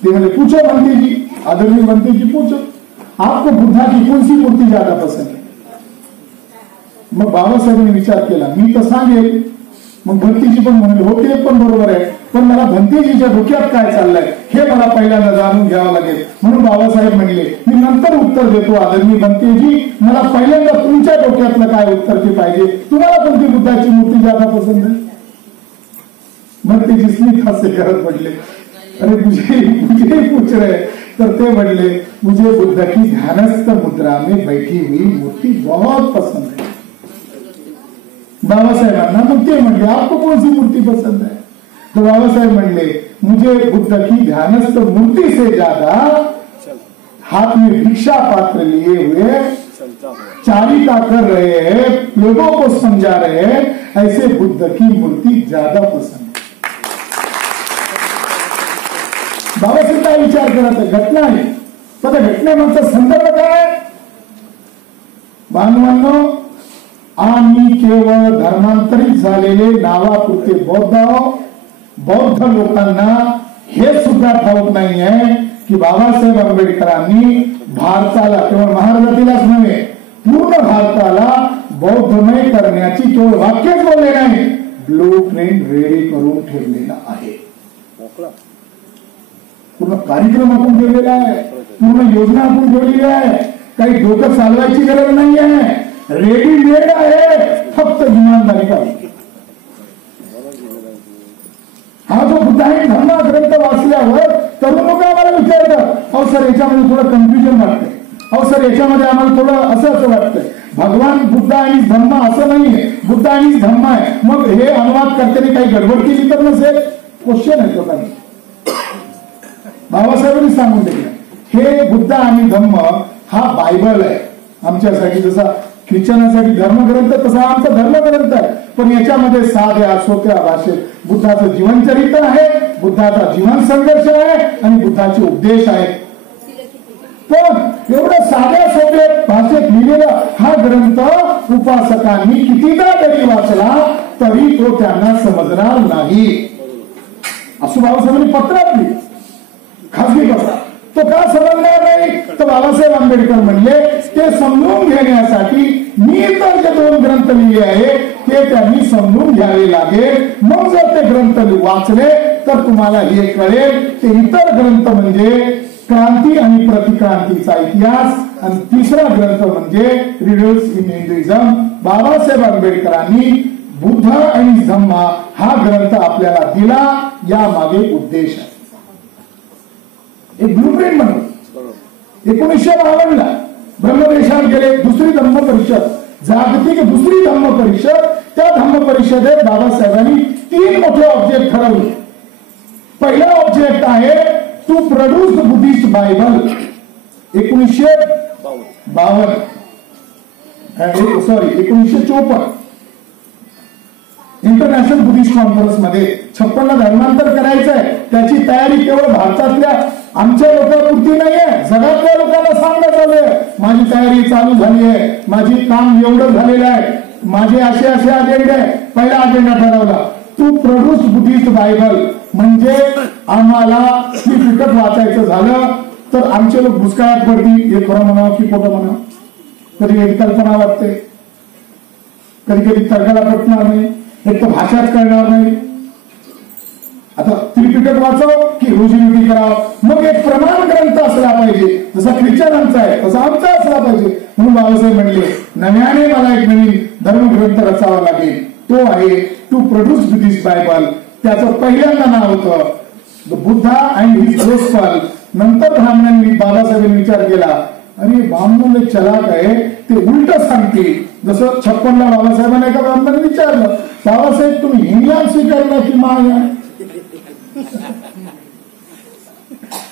ते म्हणे, पूछो भंती जी, आदरणीय भंती जी पूछो, आपको बुद्धा की कौन सी मूर्ति ज्यादा पसंद है? मग बाबासाहेबांनी विचार केला, मी तर सांगेल. मग भंतीजी पण म्हणले, हो ते पण बरोबर आहे, पण मला भंतीजीच्या डोक्यात काय चाललंय हे मला पहिल्यांदा जाणून घ्यावं लागेल. म्हणून बाबासाहेब म्हणले, मी नंतर उत्तर देतो आदरणीय भंतीजी, मला पहिल्यांदा तुमच्या डोक्यातलं काय उत्तर ते पाहिजे. तुम्हाला कोणती बुद्धाची मूर्ती ज्यादा पसंद आहे? भंतीजी स्मित हास्य करत म्हटले, अरे मुझे पूछ रहे. तर ते म्हणले, मुझे बुद्ध की ध्यानस्थ मुद्रा में बैठी हुई मूर्ति बहुत पसंद है. बाबासाहेबांना मग ते म्हणले, आपको कौन सी मूर्ति पसंद है? तो बाबासाहेब म्हणले, मुझे बुद्ध की ध्यानस्थ मूर्ति से ज्यादा हाथ में भिक्षा पात्र लिए हुए चारिता कर रहे हैं, लोगों को समझा रहे हैं, ऐसे बुद्ध की मूर्ति ज्यादा पसंद है. बाबासाहेब काय विचार करत आहे, घटना आहे, पण घटनेमागचा संदर्भ काय? बांधवांनो, आम्ही केवळ धर्मांतरित झालेले नावापुरते बौद्ध लोकांना हे सुद्धा ठाऊक नाही आहे की बाबासाहेब आंबेडकरांनी भारताला, केवळ महाराष्ट्रालाच नव्हे पूर्ण भारताला बौद्धमय करण्याची केवळ वाक्यच बोलले नाही, ब्लूप्रिंट रेडी करून ठेवलेला आहे. पूर्ण कार्यक्रम आपण ठेवलेला आहे, पूर्ण योजना आपण ठेवलेली आहे. काही डोकं चालवायची गरज नाही आहे, रेडीमेड आहे, फक्त इमानदारी पाहिजे. हा जो बुद्धायन धर्म ग्रंथ वाचल्यावर तरुण लोक आम्हाला विचारतात, अहो सर याच्यामध्ये थोडं कन्फ्युजन वाटतंय, अहो सर याच्यामध्ये आम्हाला थोडं असं वाटतंय, भगवान बुद्ध आणि धम्म असं नाहीये, बुद्ध आणि धम्म आहे, मग हे अनुवाद करताना काही गडबड केली तर नसेल? क्वेश्चन आहे तो काही. बाबासाहेबांनी सांगून दिलं, हे बुद्ध आणि धम्म हा बायबल आहे आमच्यासाठी. जसा ख्रिश्चनासाठी धर्मग्रंथ तसा आमचा धर्मग्रंथ आहे, पण याच्यामध्ये साध्या सोप्या भाषेत बुद्धाचं जीवनचरित्र आहे, बुद्धाचा जीवन संघर्ष आहे आणि बुद्धाचे उपदेश आहेत. पण एवढं साध्या सोप्या भाषेत लिहिलेला हा ग्रंथ उपासकांनी कितीदा जरी वाचला तरी तो त्यांना समजणार नाही. असं बाबासाहेबांनी पत्रात लिहिलं, खासगी पत्रात. तो का समजणार नाही? तर बाबासाहेब आंबेडकर म्हणले ते समजून घेण्यासाठी मी तर जे 2 ग्रंथ लिहिले आहे ते त्यांनी समजून घ्यावे लागेल. मग जर ते ग्रंथ वाचले तर तुम्हाला हे कळेल ते इतर ग्रंथ म्हणजे क्रांती आणि प्रतिक्रांतीचा इतिहास, आणि तिसरा ग्रंथ म्हणजे रिडल्स इन हिंदुइझम. बाबासाहेब आंबेडकरांनी बुद्ध आणि धम्म हा ग्रंथ आपल्याला दिला, या मागे उद्देश आहे. एक ब्लूप्रिंट म्हणून 1952 ला ब्रह्मदेशात गेले, दुसरी धम्म परिषद, जागतिक दुसरी धम्म परिषद. त्या धम्म परिषदेत बाबासाहेबांनी 3 मोठे ऑब्जेक्ट ठरवले. पहिला ऑब्जेक्ट आहे to produce Buddhist Bible. 1954 international Buddhist conference मध्ये 56 धर्मांतर करायचं आहे. त्याची तयारी केवळ भारतातल्या आमच्या लोकांपुरती नाहीये, जगातल्या लोकांना सांगण्यात आलंय माझी तयारी चालू झाली आहे, माझी काम एवढं झालेलं आहे, माझे असे अजेंडे आहे. पहिला अजेंडा ठरवला टू प्रोड्यूस बुद्धिस्ट बायबल, म्हणजे आम्हाला ही फिकट वाचायचं झालं तर आमचे लोक भुसकाळात पडतील, हे खरं म्हणावं की खोटं म्हणावं. कधी कधी कल्पना वाटते, कधी कधी तर्काला पटणार नाही, एक तर भाषाच कळणार नाही. आता त्रिपिटक वाचव की रोजीरोटी करावं, मग एक प्रमाण ग्रंथ असला पाहिजे, जसा ख्रिश्चनांचा आहे तसा आमचा असला पाहिजे. म्हणून बाबासाहेब म्हणले नव्याने मला एक नवीन धर्मग्रंथ रचावा लागेल, तो आहे टू प्रोड्यूस बुद्धिस्ट बायबल. त्याचं पहिल्यांदा नाव होतं the Buddha and his gospel. नंतर ब्राह्मणांनी बाबासाहेबांनी विचार केला, अरे ब्राह्मण चलाक आहे, ते उलट सांगतील. जसं 56 ला बाबासाहेबांना एका ब्राह्मणाने विचारलं, बाबासाहेब तुम्ही हिंदुयान स्वीकारला की महायान?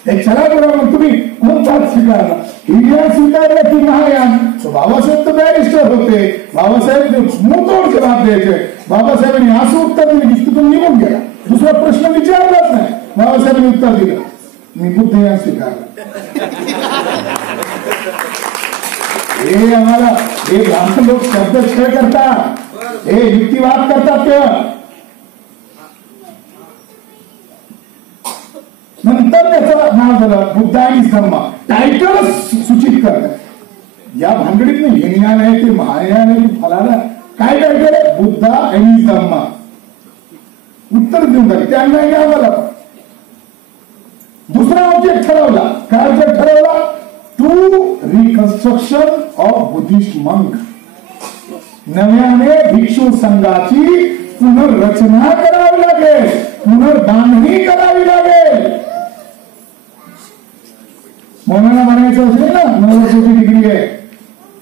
एक चला बरोबर तुम्ही कोणता स्वीकारला, हिंदुयान स्वीकारला की महायान? बाबासाहेब तर बॅरिस्टर होते, बाबासाहेब मुंहतोड जबाब द्यायचे. बाबासाहेबांनी असं उत्तर दिलं की तुम्ही निघून गेला, दुसरा प्रश्न विचारलाच नाही. बाबासाहेबांनी उत्तर दिलं, मी बुद्धयान स्वीकारला. हे आम्हाला हे ब्राह्मण लोक शब्दक्षय करतात, हे युक्तिवाद करतात. तेव्हा नंतर त्याचं नाव झालं बुद्ध आणि धम्म. टायटल सूचित करतात. या भानगडीत नाही हिनयान आहे ते महायान आहे फलाना, काय टायटल आहे? बुद्ध आणि धम्म. उत्तर देऊन झाले त्यांना आम्हाला. दुसरा ऑब्जेक्ट ठरवला, काय ऑब्जेक्ट ठरवला? To reconstruction of Buddhist monk. नव्याने भिक्षू संघाची पुनर्रचना करावी लागेल, पुनर्बांधणी करावी लागेल. मौलाना बनायचं असेल ना, 9 वर्षाची डिग्री आहे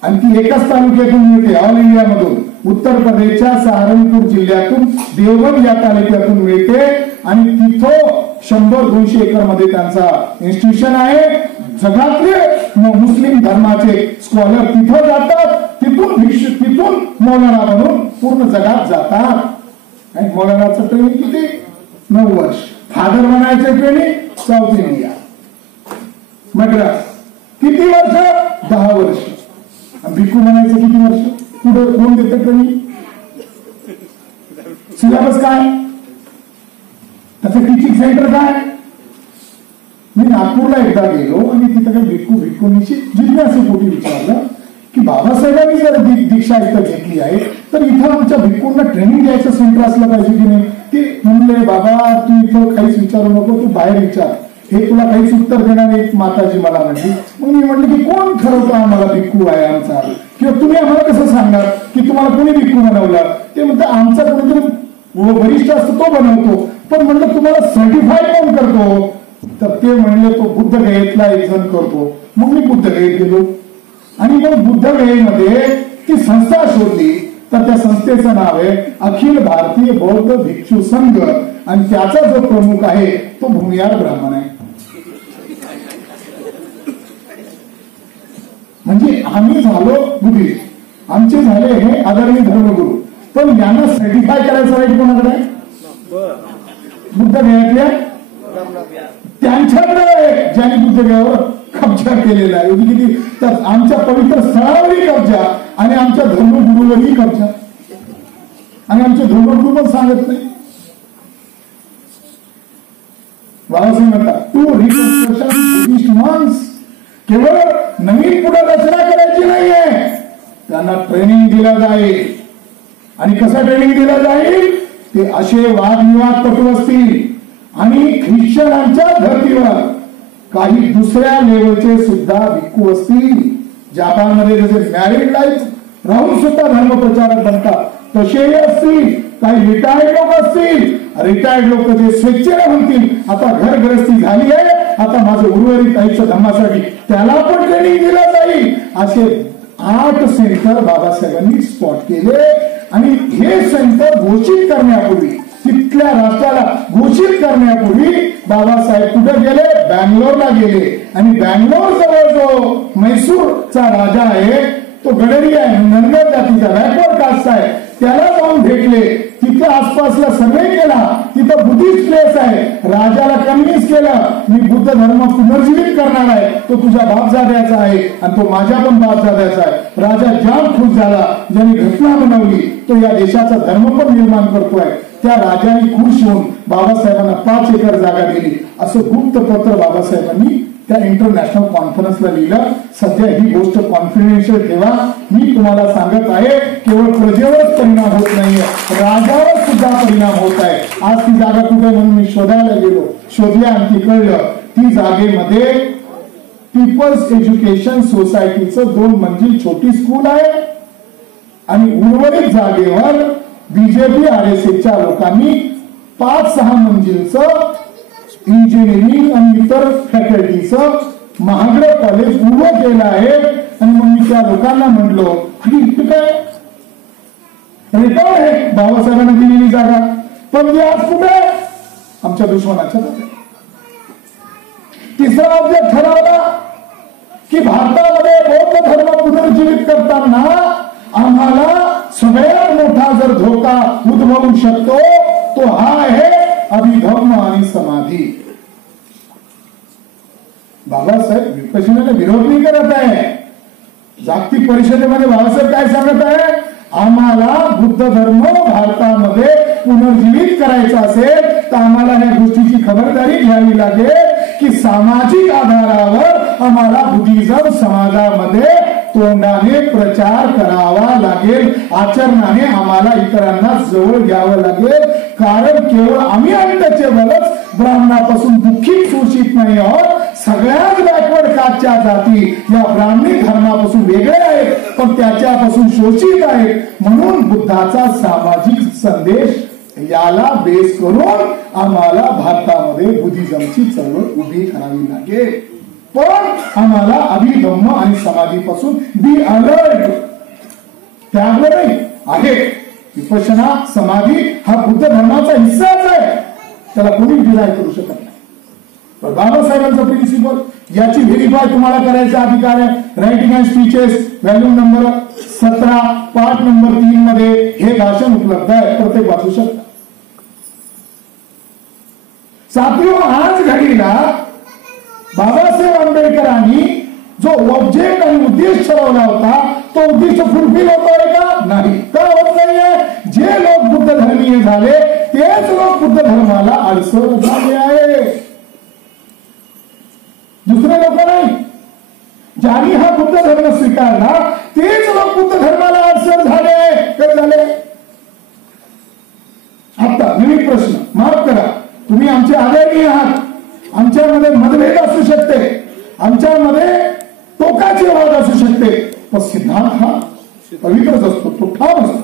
आणि ती एकाच तालुक्यातून मिळते ऑल इंडिया मधून, उत्तर प्रदेशच्या सहारनपूर जिल्ह्यातून देवबंद या तालुक्यातून मिळते आणि तिथं 100-200 एकर मध्ये त्यांचा इन्स्टिट्यूशन आहे. जगातले मुस्लिम धर्माचे स्कॉलर तिथं जातात, तिथून मौलाना बनून पूर्ण जगात जातात. आणि मौलानाचं ट्रेनिंग किती? 9 वर्ष. फादर बनायचे ट्रेनिंग साऊथ इंडिया मद्रास किती वर्ष? 10 वर्ष. भिक्खू बनायचं किती वर्ष? पुढे कोण देतं ट्रेनिंग? सिलेबस काय? त्याचं टीचिंग सेंटर काय? मी नागपूरला एकदा गेलो आणि तिथं काही भिक्खूंची जिज्ञासेपोटी विचारलं की बाबासाहेबांनी जर दीक्षा इथं घेतली आहे तर इथं आमच्या भिक्खूंना ट्रेनिंग द्यायचं सेंटर असलं पाहिजे की नाही. ते म्हणले बाबा तू इथं काहीच विचारू नको, तू बाहेर विचार, हे तुला काहीच उत्तर देणार नाही. माताजी मला म्हणली. मग मी म्हटलं की कोण ठरवतं आम्हाला भिक्खू आहे आमचा, किंवा तुम्ही आम्हाला कसं सांगणार की तुम्हाला कोणी भिक्खू बनवलं? ते म्हणतात आमचा कोणीतरी वरिष्ठ असतो तो बनवतो. पण म्हणलं तुम्हाला सर्टिफाय कोण करतो? तर ते म्हणले तो बुद्धगयेतला एक जण करतो. मग मी बुद्धगयेत गेलो आणि मग बुद्धगयेमध्ये ती संस्था शोधली. तर त्या संस्थेचं नाव आहे अखिल भारतीय बौद्ध भिक्षू संघ आणि त्याचा जो प्रमुख आहे तो भूमिहार ब्राह्मण आहे. म्हणजे आम्ही झालो बुद्धिस्ट, आमचे झाले हे आदरणीय धर्मगुरू, पण यांना सर्टिफाय करायचं राईट कोणाकडे? बुद्धगयातल्या त्यांच्याकडे ज्यांनी बुद्धगयावर कब्जा केलेला आहे. किती तर आमच्या पवित्र स्थळावरही कब्जा आणि आमच्या धर्मगुरूवरही कब्जा, आणि आमचे धर्मगुरू पण सांगत नाही. बाबासाहेब म्हणतात टू रिकन्स्ट्रक्शन बुद्धिस्ट मॉन्स, केवळ नवीन पुढे रचना करायची नाहीये, त्यांना ट्रेनिंग दिला जाईल. आणि कसं ट्रेनिंग दिला जाईल? ते असे वादविवाद पटू असतील आणि ख्रिश्चनांच्या धर्तीवर काही दुसऱ्या लेवलचे सुद्धा भिक्खू असतील. जपानमध्ये जसे मॅरिड लाईफ राहून सुद्धा धर्मप्रचारक बनतात तसेही असतील. काही रिटायर्ड लोक असतील, रिटायर्ड लोक जे स्वेच्छेने म्हणतील आता घरगृहस्थी झाली आहे, आता माझं उर्वरित आयुष्य धर्मासाठी, त्याला पण ट्रेनिंग दिलं जाईल. असे 8 सेंटर बाबासाहेबांनी स्पॉट केले आणि हे सेंटर घोषित करण्यापूर्वी, तिथल्या राष्ट्राला घोषित करण्यापूर्वी बाबासाहेब कुठे गेले? बँगलोरला गेले. आणि बँगलोर जवळ जो मैसूरचा राजा आहे तो गडरी आहे, नंदर जातीचा बॅकवर्ड कास्ट आहे, त्याला जाऊन भेटले. तिथं आसपासला सर्वे केला, तिथं बुद्धिस्ट प्लेस आहे. राजाला कन्व्हिन्स केलं मी बुद्ध धर्म पुनर्जीवित करणार आहे, तो तुझ्या बापजाद्याचा आहे आणि तो माझ्या पण बापजाद्याचा आहे. राजा जाम खुश झाला, ज्यांनी घटना बनवली तो या देशाचा धर्म पण निर्माण करतोय. त्या राजाने खुश होऊन बाबासाहेबांना 5 एकर जागा दिली. असं गुप्त पत्र बाबासाहेबांनी त्या इंटरनॅशनल कॉन्फरन्सला लिहिलं. सध्या ही गोष्ट कॉन्फिडेन्शियल ठेवा. मी तुम्हाला सांगत आहे केवळ प्रजेवरच परिणाम होत नाहीये, राजावर सुद्धा परिणाम होत आहे. आज ती जागा कुठे म्हणून मी शोधायला गेलो, शोधल्या आणि ती कळलं ती जागेमध्ये पीपल्स एज्युकेशन सोसायटीचं 2 मंजिल छोटी स्कूल आहे आणि उर्वरित जागेवर बीजेपी RSSच्या लोकांनी 5-6 मंजिलचं इंजिनिअरिंग आणि इतर फॅकल्टीचं महागडं कॉलेज उभं केलं आहे. आणि मग मी त्या लोकांना म्हटलो की काय रेकॉर्ड आहे बाबासाहेबांना दिलेली जागा, पण ती आज कुठे? आमच्या दुश्मनाच्या ताब्यात. तिसरा ऑब्जेक्ट ठरवला की भारतामध्ये बौद्ध धर्म पुनर्जीवित करताना आम्हाला सगळ्यात मोठा जर धोका उद्भवू शकतो तो हा आहे अभिधम्म आणि समाधी. बाबासाहेब विपश्यनाला विरोध नाही करत आहे. जागतिक परिषदेमध्ये बाबासाहेब काय सांगत आहे? आम्हाला बुद्ध धर्म भारतामध्ये पुनर्जीवित करायचा असेल तर आम्हाला या गोष्टीची खबरदारी घ्यावी लागेल की सामाजिक आधारावर आम्हाला बुद्धिझम समाजामध्ये तोंडाने प्रचार करावा लागेल, आचरणाने आम्हाला इतरांना जवळ घ्यावं लागेल. कारण केवळ आम्ही अनटचेबलच ब्राह्मणापासून दुःखी शोषित नाही आहोत, सगळ्याच बॅकवर्ड कास्टच्या जाती या ब्राह्मणी धर्मापासून वेगळ्या आहेत पण त्याच्यापासून शोषित आहेत. म्हणून बुद्धाचा सामाजिक संदेश याला बेस करून आम्हाला भारतामध्ये बुद्धिझमची चळवळ उभी करावी लागेल. पण आम्हाला अभिधम्म आणि समाधीपासून बी अलर्ट, त्यागलं नाही. आहे. विपश्यना समाधी हा बुद्ध धर्माचा हिस्साच आहे, त्याला कोणी डिनाय करू शकत नाही. पण बाबासाहेबांचा प्रिन्सिपल याची व्हेरीफाय तुम्हाला करायचा अधिकार आहे. Writing and speeches volume number 17 part number 3 मध्ये हे भाषण उपलब्ध आहे, प्रत्येक वाचू शकता. साथियो, आज घडीला बाबासाहेब आंबेडकरांनी जो ऑब्जेक्ट आणि उद्देश ठरवला होता तो उद्देश फुलफिल होतोय का? नाही. का होत नाहीये? जे लोक बुद्ध धर्मीय झाले तेच लोक बुद्ध धर्माला अडसर झाले आहे, दुसरे लोक नाही. ज्यांनी हा बुद्ध धर्म स्वीकारला तेच लोक बुद्ध धर्माला अडसर झाले. काय झाले? आता नवीन प्रश्न, माफ करा, तुम्ही आमचे आदरणीय आहात, आमच्यामध्ये मतभेद असू शकते, आमच्यामध्ये टोकाचे वाद असू शकते, पण सिद्धांत हा पवित्रच असतो, तो ठाम असतो.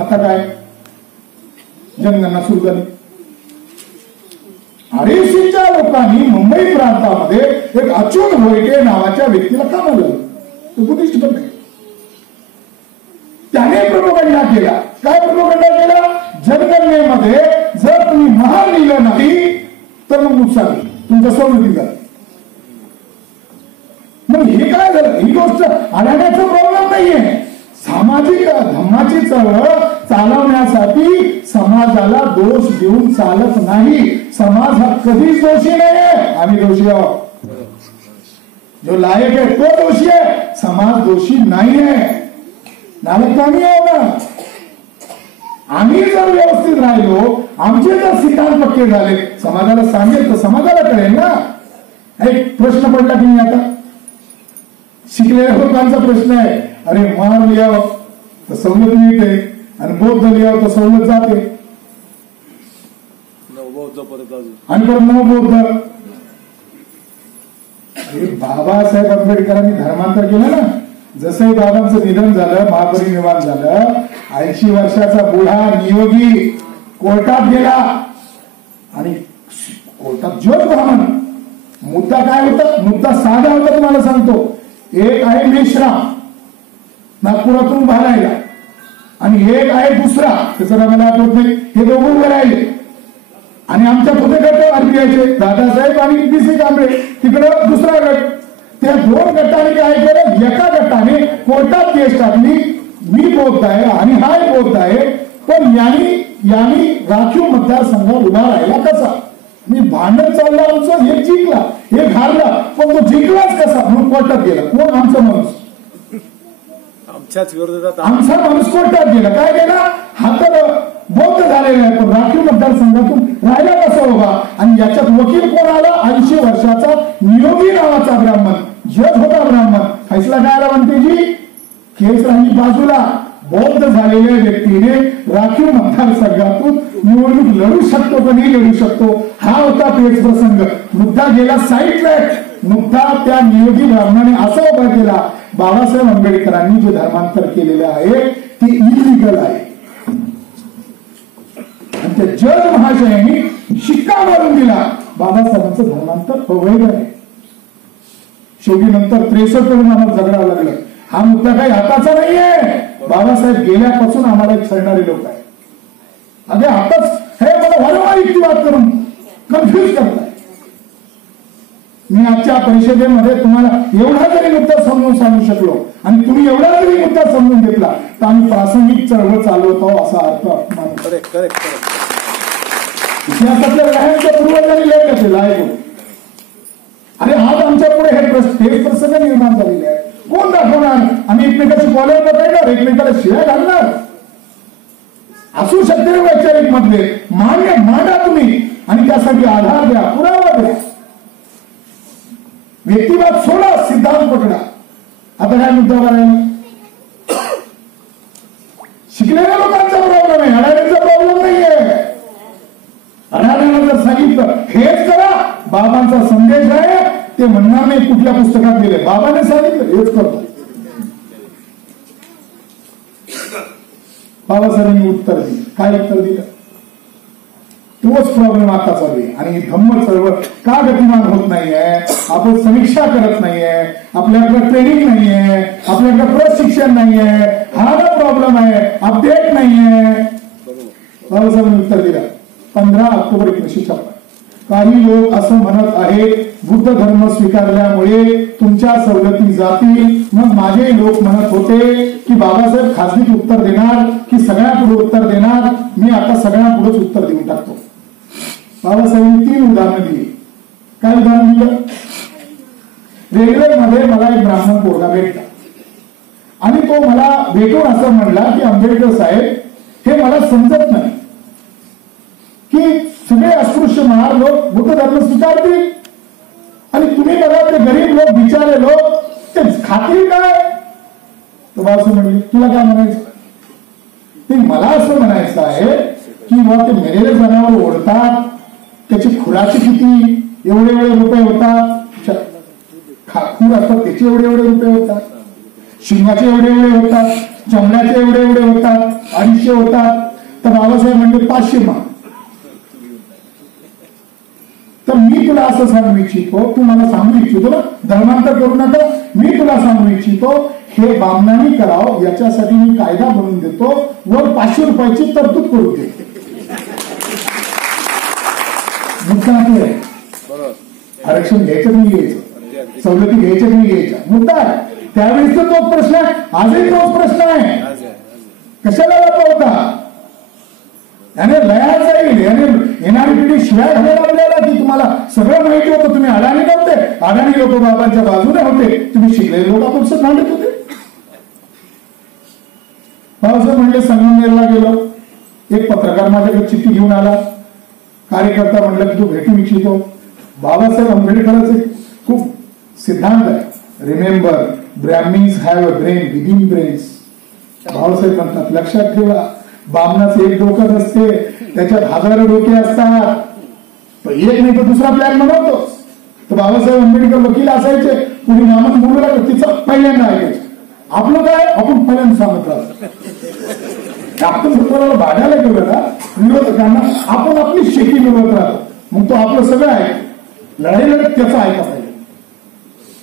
आता काय जनगणना सुरू झाली. आरएससीच्या लोकांनी मुंबई प्रांतामध्ये एक अच्युत मोहिते नावाच्या व्यक्तीला कामाला लावलं. तो बुद्धिस्ट पण नाही. त्याने प्रोपगंडा केला. काय प्रोपगंडा केला? जनगणनेमध्ये जर तुम्ही महान लिहिलं नाही तर मग नुकसान होईल, तुमच्या सवलती झालं. मग हे काय झालं? ही गोष्ट अडाण्याचा प्रॉब्लेम नाहीये. सामाजिक धर्माची चळवळ चालवण्यासाठी समाजाला दोष देऊन चालत नाही. समाज हा कधीच दोषी नाहीये, आम्ही दोषी आहोत. जो लायक आहे तो दोषी आहे, समाज दोषी नाहीये. नालक आम्ही आहोत ना. आम्ही जर व्यवस्थित राहिलो, आमचे जर सिद्धांत पक्के झाले, समाजाला सांगेल तर समाजाला कळेल ना. एक प्रश्न पडला की नाही आता? शिकलेल्या लोकांचा प्रश्न आहे, अरे मार लिहावं तर सवलत मिळते आणि बौद्ध लिहावं तर सवलत जाते, आणि परत नवबौद्ध. बाबासाहेब आंबेडकरांनी धर्मांतर केलं ना. जसंही बाबांचं निधन झालं, महापरिनिर्वाण झालं, 80 वर्षाचा बुढा नियोगी कोर्टात गेला आणि कोर्टात जज ब्राह्मण. मुद्दा काय होता? मुद्दा साधा होता, तुम्हाला सांगतो. एक आहे मेश्राम नागपुरातून भारायला, आणि एक आहे दुसरा, त्याचं मला आठवत नाही, हे दोघं उभे राहिले. आणि आमच्यात होते गट आरपीआयचे, दादासाहेब आणि बीसी कांबळे, तिकडं दुसरा गट. त्या दोन गटाने काय केलं? एका गटाने कोर्टात केस टाकली, मी बौद्ध आहे आणि हाय बौद्ध आहे, पण यांनी राखीव मतदारसंघात उभा राहिला कसा? मी भांडण चाललं आमचं, हे जिंकला, हे हारला, पण तो जिंकलाच कसा? म्हणून कोर्टात गेला. कोण? आमचा माणूस. आमच्याच विरोधात आमचा माणूस कोर्टात गेला. काय गेला? हा तर बौद्ध झालेला आहे, पण राखीव मतदारसंघातून राहिला कसा उभा? आणि याच्यात वकील कोण आला? 80 वर्षाचा नियोगी नावाचा ब्राह्मण, जज होता ब्राह्मण. फैसला काय आला म्हणते जी? केस राहिली बाजूला. बौद्ध झालेल्या व्यक्तीने राखीव मतदारसंघातून निवडणूक लढू शकतो का नाही लढू शकतो, हा होता पेच प्रसंग. मुद्दा गेला साईड ट्रॅक. मुद्दा त्या नियोगी ब्राह्मणाने असा उभा केला, बाबासाहेब आंबेडकरांनी जे धर्मांतर केलेलं आहे ते इलिगल आहे. आणि त्या जज महाशयांनी शिक्का मारून दिला, बाबासाहेबांचं धर्मांतर अवैध आहे. शेवटी नंतर 63 कडून आम्हाला झगडावं लागलं. हा मुद्दा काही आताचा नाहीये. बाबासाहेब गेल्यापासून आम्हाला छळणारे लोक आहेत. अगदी आताच हे मला वारंवार युक्तिवाद करून कन्फ्युज करताय. मी आजच्या परिषदेमध्ये तुम्हाला एवढा जरी मुद्दा समजून सांगू शकलो आणि तुम्ही एवढा जरी मुद्दा समजून घेतला तर आम्ही प्रासंगिक चळवळ चालवतो असा अर्थ मानतो. इतिहासातल्या लहानच्या पूर्वजांनी लय कसे लायक. आणि आज आमच्या पुढे हे प्रसंग निर्माण झालेले आहे. कोण दाखवणार? आम्ही एकमेकाची कॉलेज बघायला, एकमेकाला शिव्या घालणार. असू शकते वैचारिक मधले मांडा तुम्ही आणि त्यासाठी आधार द्या, पुरावा द्या. व्यक्तिवाद सोडा, सिद्धांत पकडा. आता काय मुद्दा करायला? शिकलेल्या लोकांचा प्रॉब्लेम आहे, अडाण्यांचा प्रॉब्लेम नाहीये. अडाण्यांना जर सांगितलं हेच करा, बाबांचा संदेश आहे, ते म्हणणार नाही कुठल्या पुस्तकात दिले, बाबाने सांगितलं हेच करतो. बाबासाहेबांनी उत्तर दिलं. काय उत्तर दिलं? तोच प्रॉब्लेम आता चालू आहे. आणि धम्म चळवळ का गतिमान होत नाहीये? आपण समीक्षा करत नाहीये, आपल्याकडे ट्रेनिंग नाहीये, आपल्याकडे प्रशिक्षण नाहीये, हा ना प्रॉब्लेम आहे. अपडेट नाहीये. बाबासाहेबांनी उत्तर दिलं 15 ऑक्टोबर 1956. काही लोक असं म्हणत आहेत बुद्ध धर्म स्वीकारल्यामुळे तुमच्या सवलती जातील. मग माझे लोक म्हणत होते की बाबासाहेब खासगीत उत्तर देणार की सगळ्या पुढे उत्तर देणार. मी आता सगळ्या पुढेच उत्तर देऊन टाकतो. बाबासाहेबांनी 3 उदाहरणं दिली. काय उदाहरण दिलं? रेल्वे मध्ये मला एक ब्राह्मण पोरगा भेटला आणि तो मला भेटून असं म्हणला की आंबेडकर साहेब, हे मला समजत नाही की सगळे अस्पृश्य महार लोक बुद्ध धर्म स्वीकारतील आणि तुम्ही बघा ते गरीब लोक, बिचारे लोक ते खातील काय? तर बाबासाहेब म्हणले तुला काय म्हणायचं? ते मला असं म्हणायचं आहे की ते मेलेले जनावर ओढतात, त्याची खुराची किती एवढे एवढे रुपये होतात, खूर असतात त्याचे एवढे एवढे रुपये होतात, शिंगाचे एवढे एवढे होतात, चमड्याचे एवढे एवढे होतात, 250 होतात. तर बाबासाहेब म्हणले 500 मा. तर मी तुला असं सांगू इच्छितो, तू मला सांगू इच्छितो ना, धर्मांतर करू नका. मी तुला सांगू इच्छितो हे बामणांनी करावं याच्यासाठी मी कायदा बनवून देतो, वर 500 रुपयाची तरतूद करू दे. मुद्दा आहे आरक्षण घ्यायचं नाही घ्यायचं, सवलती घ्यायच्या नाही घ्यायच्या, मुद्दा आहे. त्यावेळेस तोच प्रश्न आहे, आजही तोच प्रश्न आहे. कशाला लपा होता? याने लया जाईल, याने येणारी पिढी शिवाय घालायला आपल्याला की तुम्हाला सगळं माहिती होतं. तुम्ही अडाणी नव्हते, अडाणी लोक बाबांच्या बाजूने होते, तुम्ही शिकलेले लोक आपापसात भांडत होते. बाबासाहेब म्हणले संगमनेरला गेलो, एक पत्रकार माझ्याकडे चिठ्ठी घेऊन आला. कार्यकर्ता म्हणलं की तू भेटू इच्छितो. बाबासाहेब आंबेडकरांचे खूप सिद्धांत आहे. Remember, Brahmins have a brain within brains. Babasaheb म्हणतात लक्षात ठेवा, बामणाचं एक डोकं नसते, त्याच्यात 1000 डोके असतात. एक नाही तर दुसरा प्लॅन बनवतोच. तर बाबासाहेब आंबेडकर वकील असायचे, कुणी मामत बोलू लागलं तिचं पहिल्यांदा ऐकायचं. आपलं काय, आपण पहिल्यांदा सांगत राहतो. आपण स्वतःला भाड्याला गेलो ना विरोधकांना, आपण आपली शेती मिळवत राहतो. मग तो आपलं सगळं आहे, लढाई लढत त्याचा ऐका पाहिजे.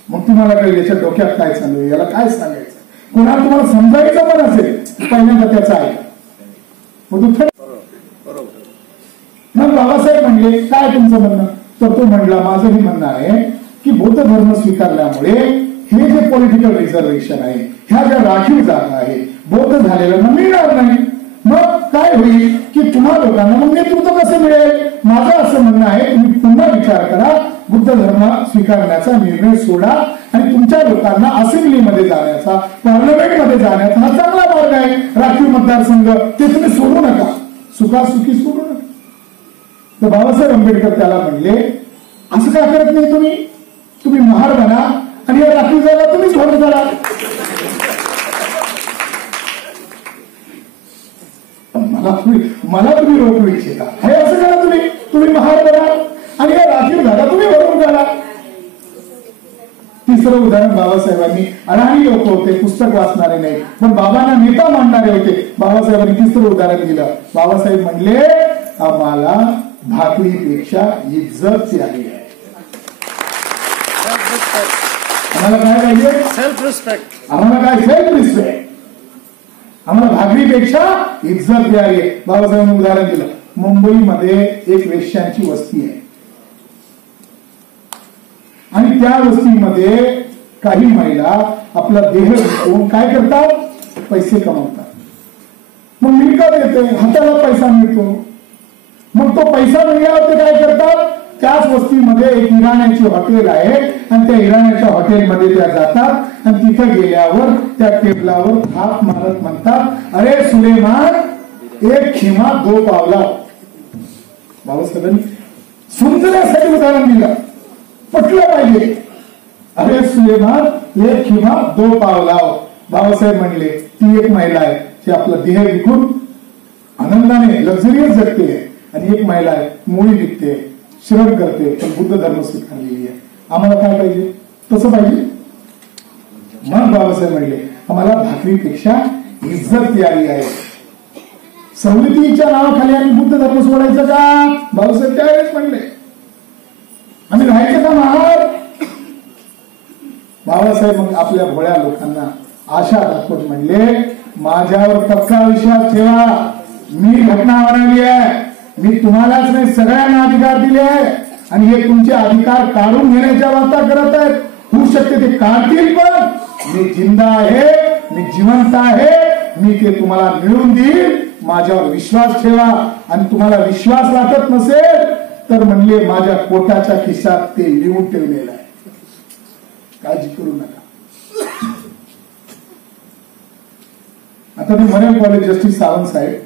मग तुम्हाला कळेल याच्या डोक्यात काय चालू आहे, याला काय सांगायचं. कोणाला तुम्हाला समजायचं पण असेल पहिल्यांदा त्याचा ऐका. मग बाबासाहेब म्हणले काय तुमचं म्हणणं? तर तो म्हणला माझंही म्हणणं आहे की बौद्ध धर्म स्वीकारल्यामुळे हे जे पॉलिटिकल रिझर्वेशन आहे, ह्या ज्या राखीव जागा आहे, बौद्ध झालेल्यांना मिळणार नाही. मग काय होईल की तुम्हा लोकांना मग नेतृत्व कसं मिळेल? माझं असं म्हणणं आहे तुम्ही पुन्हा विचार करा, बुद्ध धर्म स्वीकारण्याचा निर्णय सोडा आणि तुमच्या लोकांना असेंब्लीमध्ये जाण्याचा, पार्लमेंटमध्ये जाण्याचा हा चांगला मार्ग आहे. राखीव मतदारसंघ ते तुम्ही सोडू नका, सुखासुखी सोडू नका. तर बाबासाहेब आंबेडकर त्याला म्हणले असं काय करत नाही तुम्ही? तुम्ही महार बना आणि या राखीव जागा तुम्हीच भरून करा. मला तुम्ही रोखू इच्छिता हे असं करा, तुम्ही महार बना आणि या राखीव जागा तुम्ही भरून काढा. तिसरं उदाहरण बाबासाहेबांनी, अडाणी लोक होते, पुस्तक वाचणारे नाही पण बाबांना नेता मांडणारे होते. बाबासाहेबांनी तिसरं उदाहरण दिलं. बाबासाहेब म्हणले आम्हाला भाकरीपेक्षा इज्जत आली आहे. आम्हाला काय पाहिजे? Self respect. आम्हाला काय? Self respect. आम्हाला भाकरीपेक्षा इज्जत द्यावी. बाबासाहेबांनी उदाहरण दिलं. मुंबईमध्ये एक वेश्यांची वस्ती आहे आणि त्या वस्तीमध्ये काही महिला आपला देह विकून काय करतात? पैसे कमवतात. मग मिळकत येते, हाताला पैसा मिळतो. मग तो पैसा मिळाल्यावर ते काय करतात? त्याच वस्तीमध्ये एक इराण्याची हॉटेल आहे आणि त्या इराण्याच्या हॉटेलमध्ये त्या जातात आणि तिथे गेल्यावर त्या टेबलावर थाप मारत म्हणतात अरे सुलेमान, एक खिमा 2 पावला. बाबासाहेबांनी समजण्यासाठी उदाहरण दिलं, पटलं पाहिजे. अरे सुलेमान, एक खिमा 2 पावला. बाबासाहेब म्हणले ती एक महिला आहे जी आपला देह विकून आनंदाने लक्झरियस जगते आणि एक महिला आहे मुळी विकते, श्रम करते पण बुद्ध धर्म स्वीकारलेली आहे. आम्हाला काय पाहिजे? तसं पाहिजे. मग बाबासाहेब म्हणले आम्हाला भाकरीपेक्षा इज्जत यावी आहे. सवलतीच्या नावाखाली आम्ही बुद्ध धर्म सोडायचं का? भाऊसाहेब त्यावेळेस म्हणले आम्ही राहायचं का महार? बाबासाहेब मग आपल्या भोळ्या लोकांना आशा दाखवत म्हणले, माझ्यावर पक्का विश्वास ठेवा, मी घटना बनवली आहे, मी तुम्हालाच नाही सगळ्यांना अधिकार दिले आहे आणि हे तुमचे अधिकार काढून घेण्याच्या वार्ता करत आहेत. होऊ शकते ते काढतील, पण मी जिंदा आहे, मी जिवंत आहे, मी ते तुम्हाला मिळवून देईल, माझ्यावर विश्वास ठेवा. आणि तुम्हाला विश्वास वाटत नसेल तर म्हणले माझ्या पोटाच्या खिशात ते लिहून ठेवलेलं आहे, काळजी करू नका. आता ते मरेल कॉलेज जस्टिस सावंत साहेब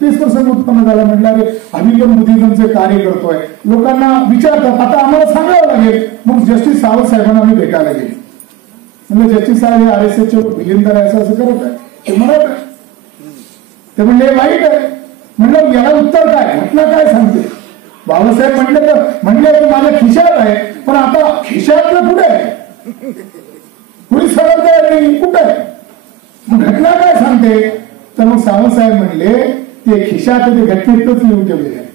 तेच प्रसंग उत्पन्न झाला, म्हटलं अरे आम्ही पण बुद्धिझमचे कार्य करतोय, लोकांना विचारतात, आता आम्हाला सांगावं लागेल. मग जस्टिस सावंत साहेबांना आम्ही भेटायला गेलो. म्हणजे जस्टिस साहेब हे RSSचे विलीनर आहे असं करत आहे, ते म्हणत आहे. ते म्हणले वाईट आहे. म्हणलं याला उत्तर काय, घटना काय सांगते? बाबासाहेब म्हणले तर म्हणले की माझ्या खिशात आहे, पण आता खिशातलं कुठे आहे? कुणी सरळ नाही, कुठे आहे? मग घटना काय सांगते? तर मग सावंत साहेब म्हणले ते खिशात ते घटनेतच लिहून ठेवलेले आहे.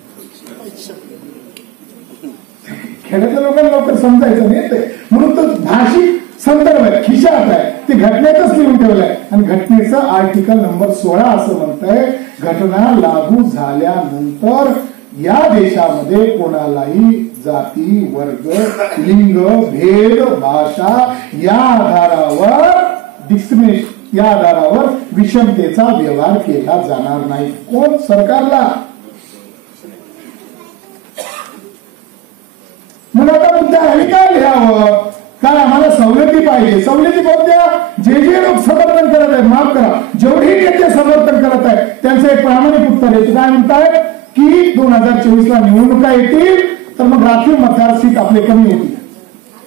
खेड्यातल्या लोकांना लवकर समजायचं नाही ते, म्हणून तो भाषिक संदर्भ आहे, खिशात आहे, ते घटनेतच लिहून ठेवलंय. आणि घटनेचं आर्टिकल नंबर 16 असं म्हणतंय, घटना लागू झाल्यानंतर या देशामध्ये कोणालाही जाती, वर्ग, लिंग, भेद, भाषा या आधारावर डिस्क्रिमिनेशन, या आधारावर विषमतेचा व्यवहार केला जाणार नाही. कोण? सरकारला. मग आता मुद्दा आम्ही काय लिहावं? काय आम्हाला सवलती पाहिजे? सवलती कोणत्या? जे लोक समर्थन करत आहेत, माफ करा, जेवढे नेते समर्थन करत आहेत त्यांचं एक प्रामाणिक उत्तर आहे. काय म्हणताय की 2024ला निवडणुका येतील तर मग राखीव मतदार सीट आपले कमी होतील.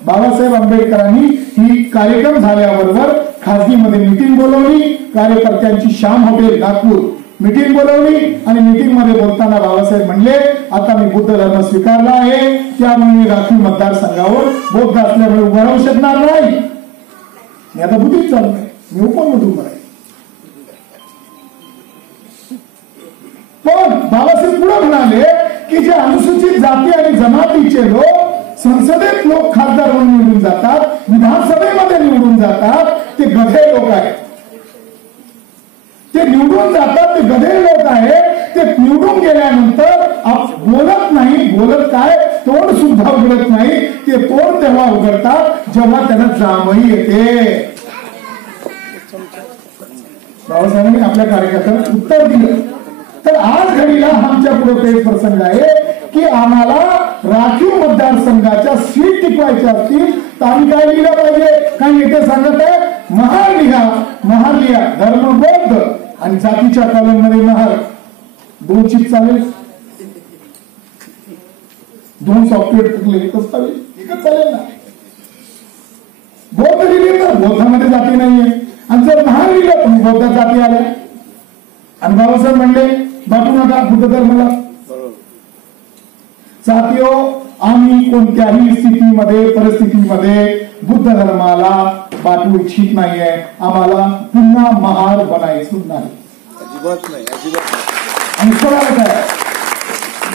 बाबासाहेब आंबेडकरांनी ही कार्यक्रम झाल्याबरोबर खासगीमध्ये मिटिंग बोलवली, कार्यकर्त्यांची श्याम हॉटेल नागपूर मिटिंग बोलवली आणि मिटिंग मध्ये बोलताना बाबासाहेब म्हणले, आता मी बुद्ध धर्म स्वीकारला आहे, त्यामुळे मी राखीव मतदारसंघावर बौद्ध असल्यामुळे उभं राहू शकणार नाही. मी आता बुद्धीच चालू नाही, मी ओपन उभं राहील. पण बाबासाहेब पुढे म्हणाले की जे अनुसूचित जाती आणि जमातीचे लोक संसदेत लोक खासदार म्हणून निवडून जातात, विधानसभेमध्ये निवडून जातात, ते गधे लोक आहेत. ते निवडून जातात, ते गधे लोक आहेत. ते निवडून गेल्यानंतर बोलत नाही, बोलत काय, तोंड सुद्धा उघडत नाही. ते तोंड तेव्हा उघडतात जेव्हा त्यांना जांभई येते. बाबासाहेबांनी आपल्या कार्यकर्त्यांना उत्तर दिलं. तर आज घडीला आमच्या पुढे तेच प्रसंग आहे की आम्हाला राखीव मतदारसंघाच्या सीट टिकवायच्या असतील तर आम्ही काय लिहिलं पाहिजे? काय नेते सांगत आहे, महार लिहा. महार लिहा, धर्म बौद्ध आणि जातीच्या कॉलम मध्ये महार. 2 चिप चालेल, 2 सॉफ्टवेअर कुठले एकच चालेल, एकच चालेल ना. बौद्ध लिहिले तर बौद्धामध्ये जाती नाहीये, आणि जर महार लिहिलं तर बौद्ध जाती आल्या. आणि बाबासाहेब म्हणले बाटू नका बुद्ध धर्माला. साथियो, आम्ही कोणत्याही स्थितीमध्ये परिस्थितीमध्ये बुद्ध धर्माला बाटू इच्छित नाहीये. आम्हाला पुन्हा महार बनायचं नाही, अजिबात नाही, अजिबात नाही. आम्ही सोडायला तयार.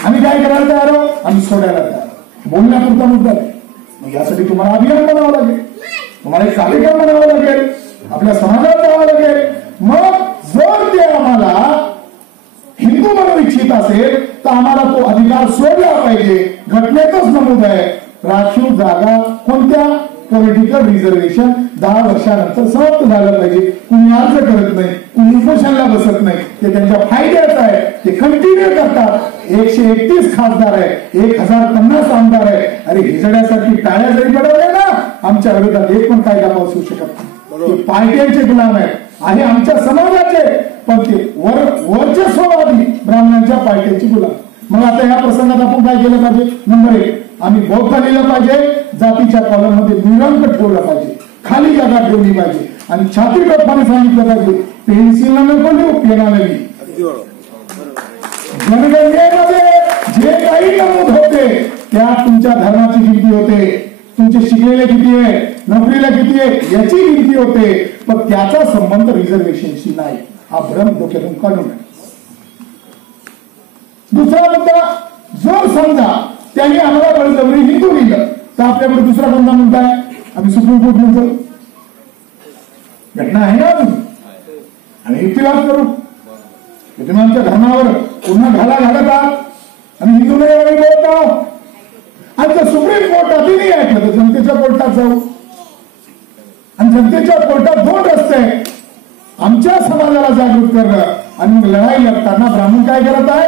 आम्ही काय करायला तयार आहोत? आम्ही सोडायला तयार. बोलण्यापुरता मुद्दा नाही. मग यासाठी तुम्हाला अभियान बनावं लागेल, तुम्हाला एक कार्यक्रम बनावं लागेल, आपल्या समाजात जावं लागेल. मग जर ते आम्हाला हिंदू म्हणू इच्छित असेल तर आम्हाला तो अधिकार सोडला पाहिजे. घटनेतच नमूद आहे, राखीव जागा कोणत्या? पॉलिटिकल रिझर्वेशन 10 वर्षानंतर समाप्त झालं पाहिजे. कुणी अर्ज करत नाही, कुणी उपोषणाला बसत नाही, ते त्यांच्या फायद्याचं आहे, ते कंटिन्यू करतात. 131 खासदार आहे, 1050 आमदार आहे. अरे हिजड्यासाठी टाळ्या जरी पडवल्या ना, आमच्या विरोधात एक पण कायदा पास होऊ शकत नाही. ते पार्ट्यांचे गुलाम आहेत, आहे आमच्या समाजाचे, पण ते वर्चस्ववादी ब्राह्मणांच्या पार्ट्यांची गुलाम. मग आता या प्रसंगात आपण काय केलं पाहिजे? नंबर 1, आम्ही बौद्ध लिहिलं पाहिजे, जातीच्या कॉलम मध्ये निरंक ठेवलं पाहिजे, खाली जागा ठेवली पाहिजे, आणि छाती टप्पाने सांगितलं पाहिजे पेन्सिलला नको लिहू, पेनाने लिही. जनगणनेमध्ये जे काही नमूद होते त्या तुमच्या धर्माची गिनती होते, तुमचे शिकलेले किती आहे, नोकरीला किती आहे याची गिनती होते, पण त्याचा संबंध रिझर्वेशनशी नाही. हा भ्रम डोक्यातून काढून. दुसरा मुद्दा, जर समजा त्यांनी आम्हाला बळजबरी हिंदू लिहिलं तर आपल्याकडे दुसरा कोणता मुद्दा आहे? आम्ही सुप्रीम कोर्ट म्हणतो. घटना आहे ना अजून, आणि युक्तिवाद करू. तुम्ही आमच्या धर्मावर पुन्हा घाला घालत आहात आणि हिंदू नाही आम्ही बोलत आहोत. आणि जर सुप्रीम कोर्टातही नाही ऐकलं तर जनतेच्या कोर्टात जाऊ. आणि जनतेच्या कोर्टात दोन रस्ते आहेत, आमच्या समाजाला जागृत करणं आणि मग लढाई लढताना ब्राह्मण काय करत आहे,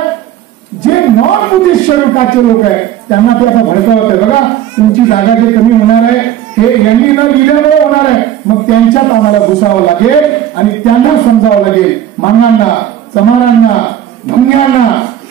जे नॉन बुद्धिस्ट शेड्यूल कास्टचे लोक आहेत त्यांना ते आता भडकावत आहे. बघा तुमची जागा जे कमी होणार आहे हे यांनी न लिहिल्यामुळे होणार आहे, मग त्यांच्यात आम्हाला घुसावं लागेल आणि त्यांना समजावं लागेल. मांगांना, चमारांना, भंग्यांना,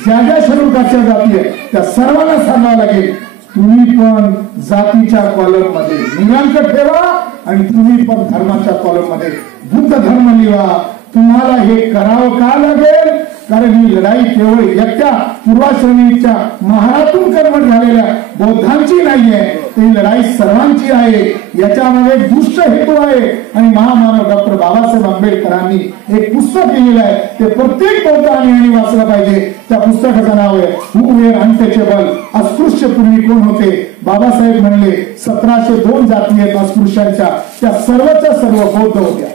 ज्या ज्या शेड्यूल कास्टच्या जाती आहेत त्या सर्वांना सांगावं लागेल, तुम्ही पण जातीच्या कॉलम मध्ये निरांक ठेवा आणि तुम्ही पण धर्माच्या कॉलम मध्ये बुद्ध धर्म लिहा. तुम्हाला हे करावं का लागेल? कारण ही लढाई केवळ एकट्या पूर्वाश्रमीच्या महारातून कर्मठ झालेल्या बौद्धांची नाहीये, ही लढाई सर्वांची आहे. याच्यामध्ये दुष्ट हेतू आहे. आणि महामानव डॉक्टर बाबासाहेब आंबेडकरांनी एक पुस्तक लिहिलेलं आहे, ते प्रत्येक बौद्धांनी वाचलं पाहिजे. त्या पुस्तकाचं नाव आहे हू वेअर अनटचेबल. अस्पृश्य पूर्वी कोण होते? बाबासाहेब म्हणले 1702 जाती आहेत अस्पृश्यांच्या, त्या सर्वच्या सर्व बौद्ध होत्या.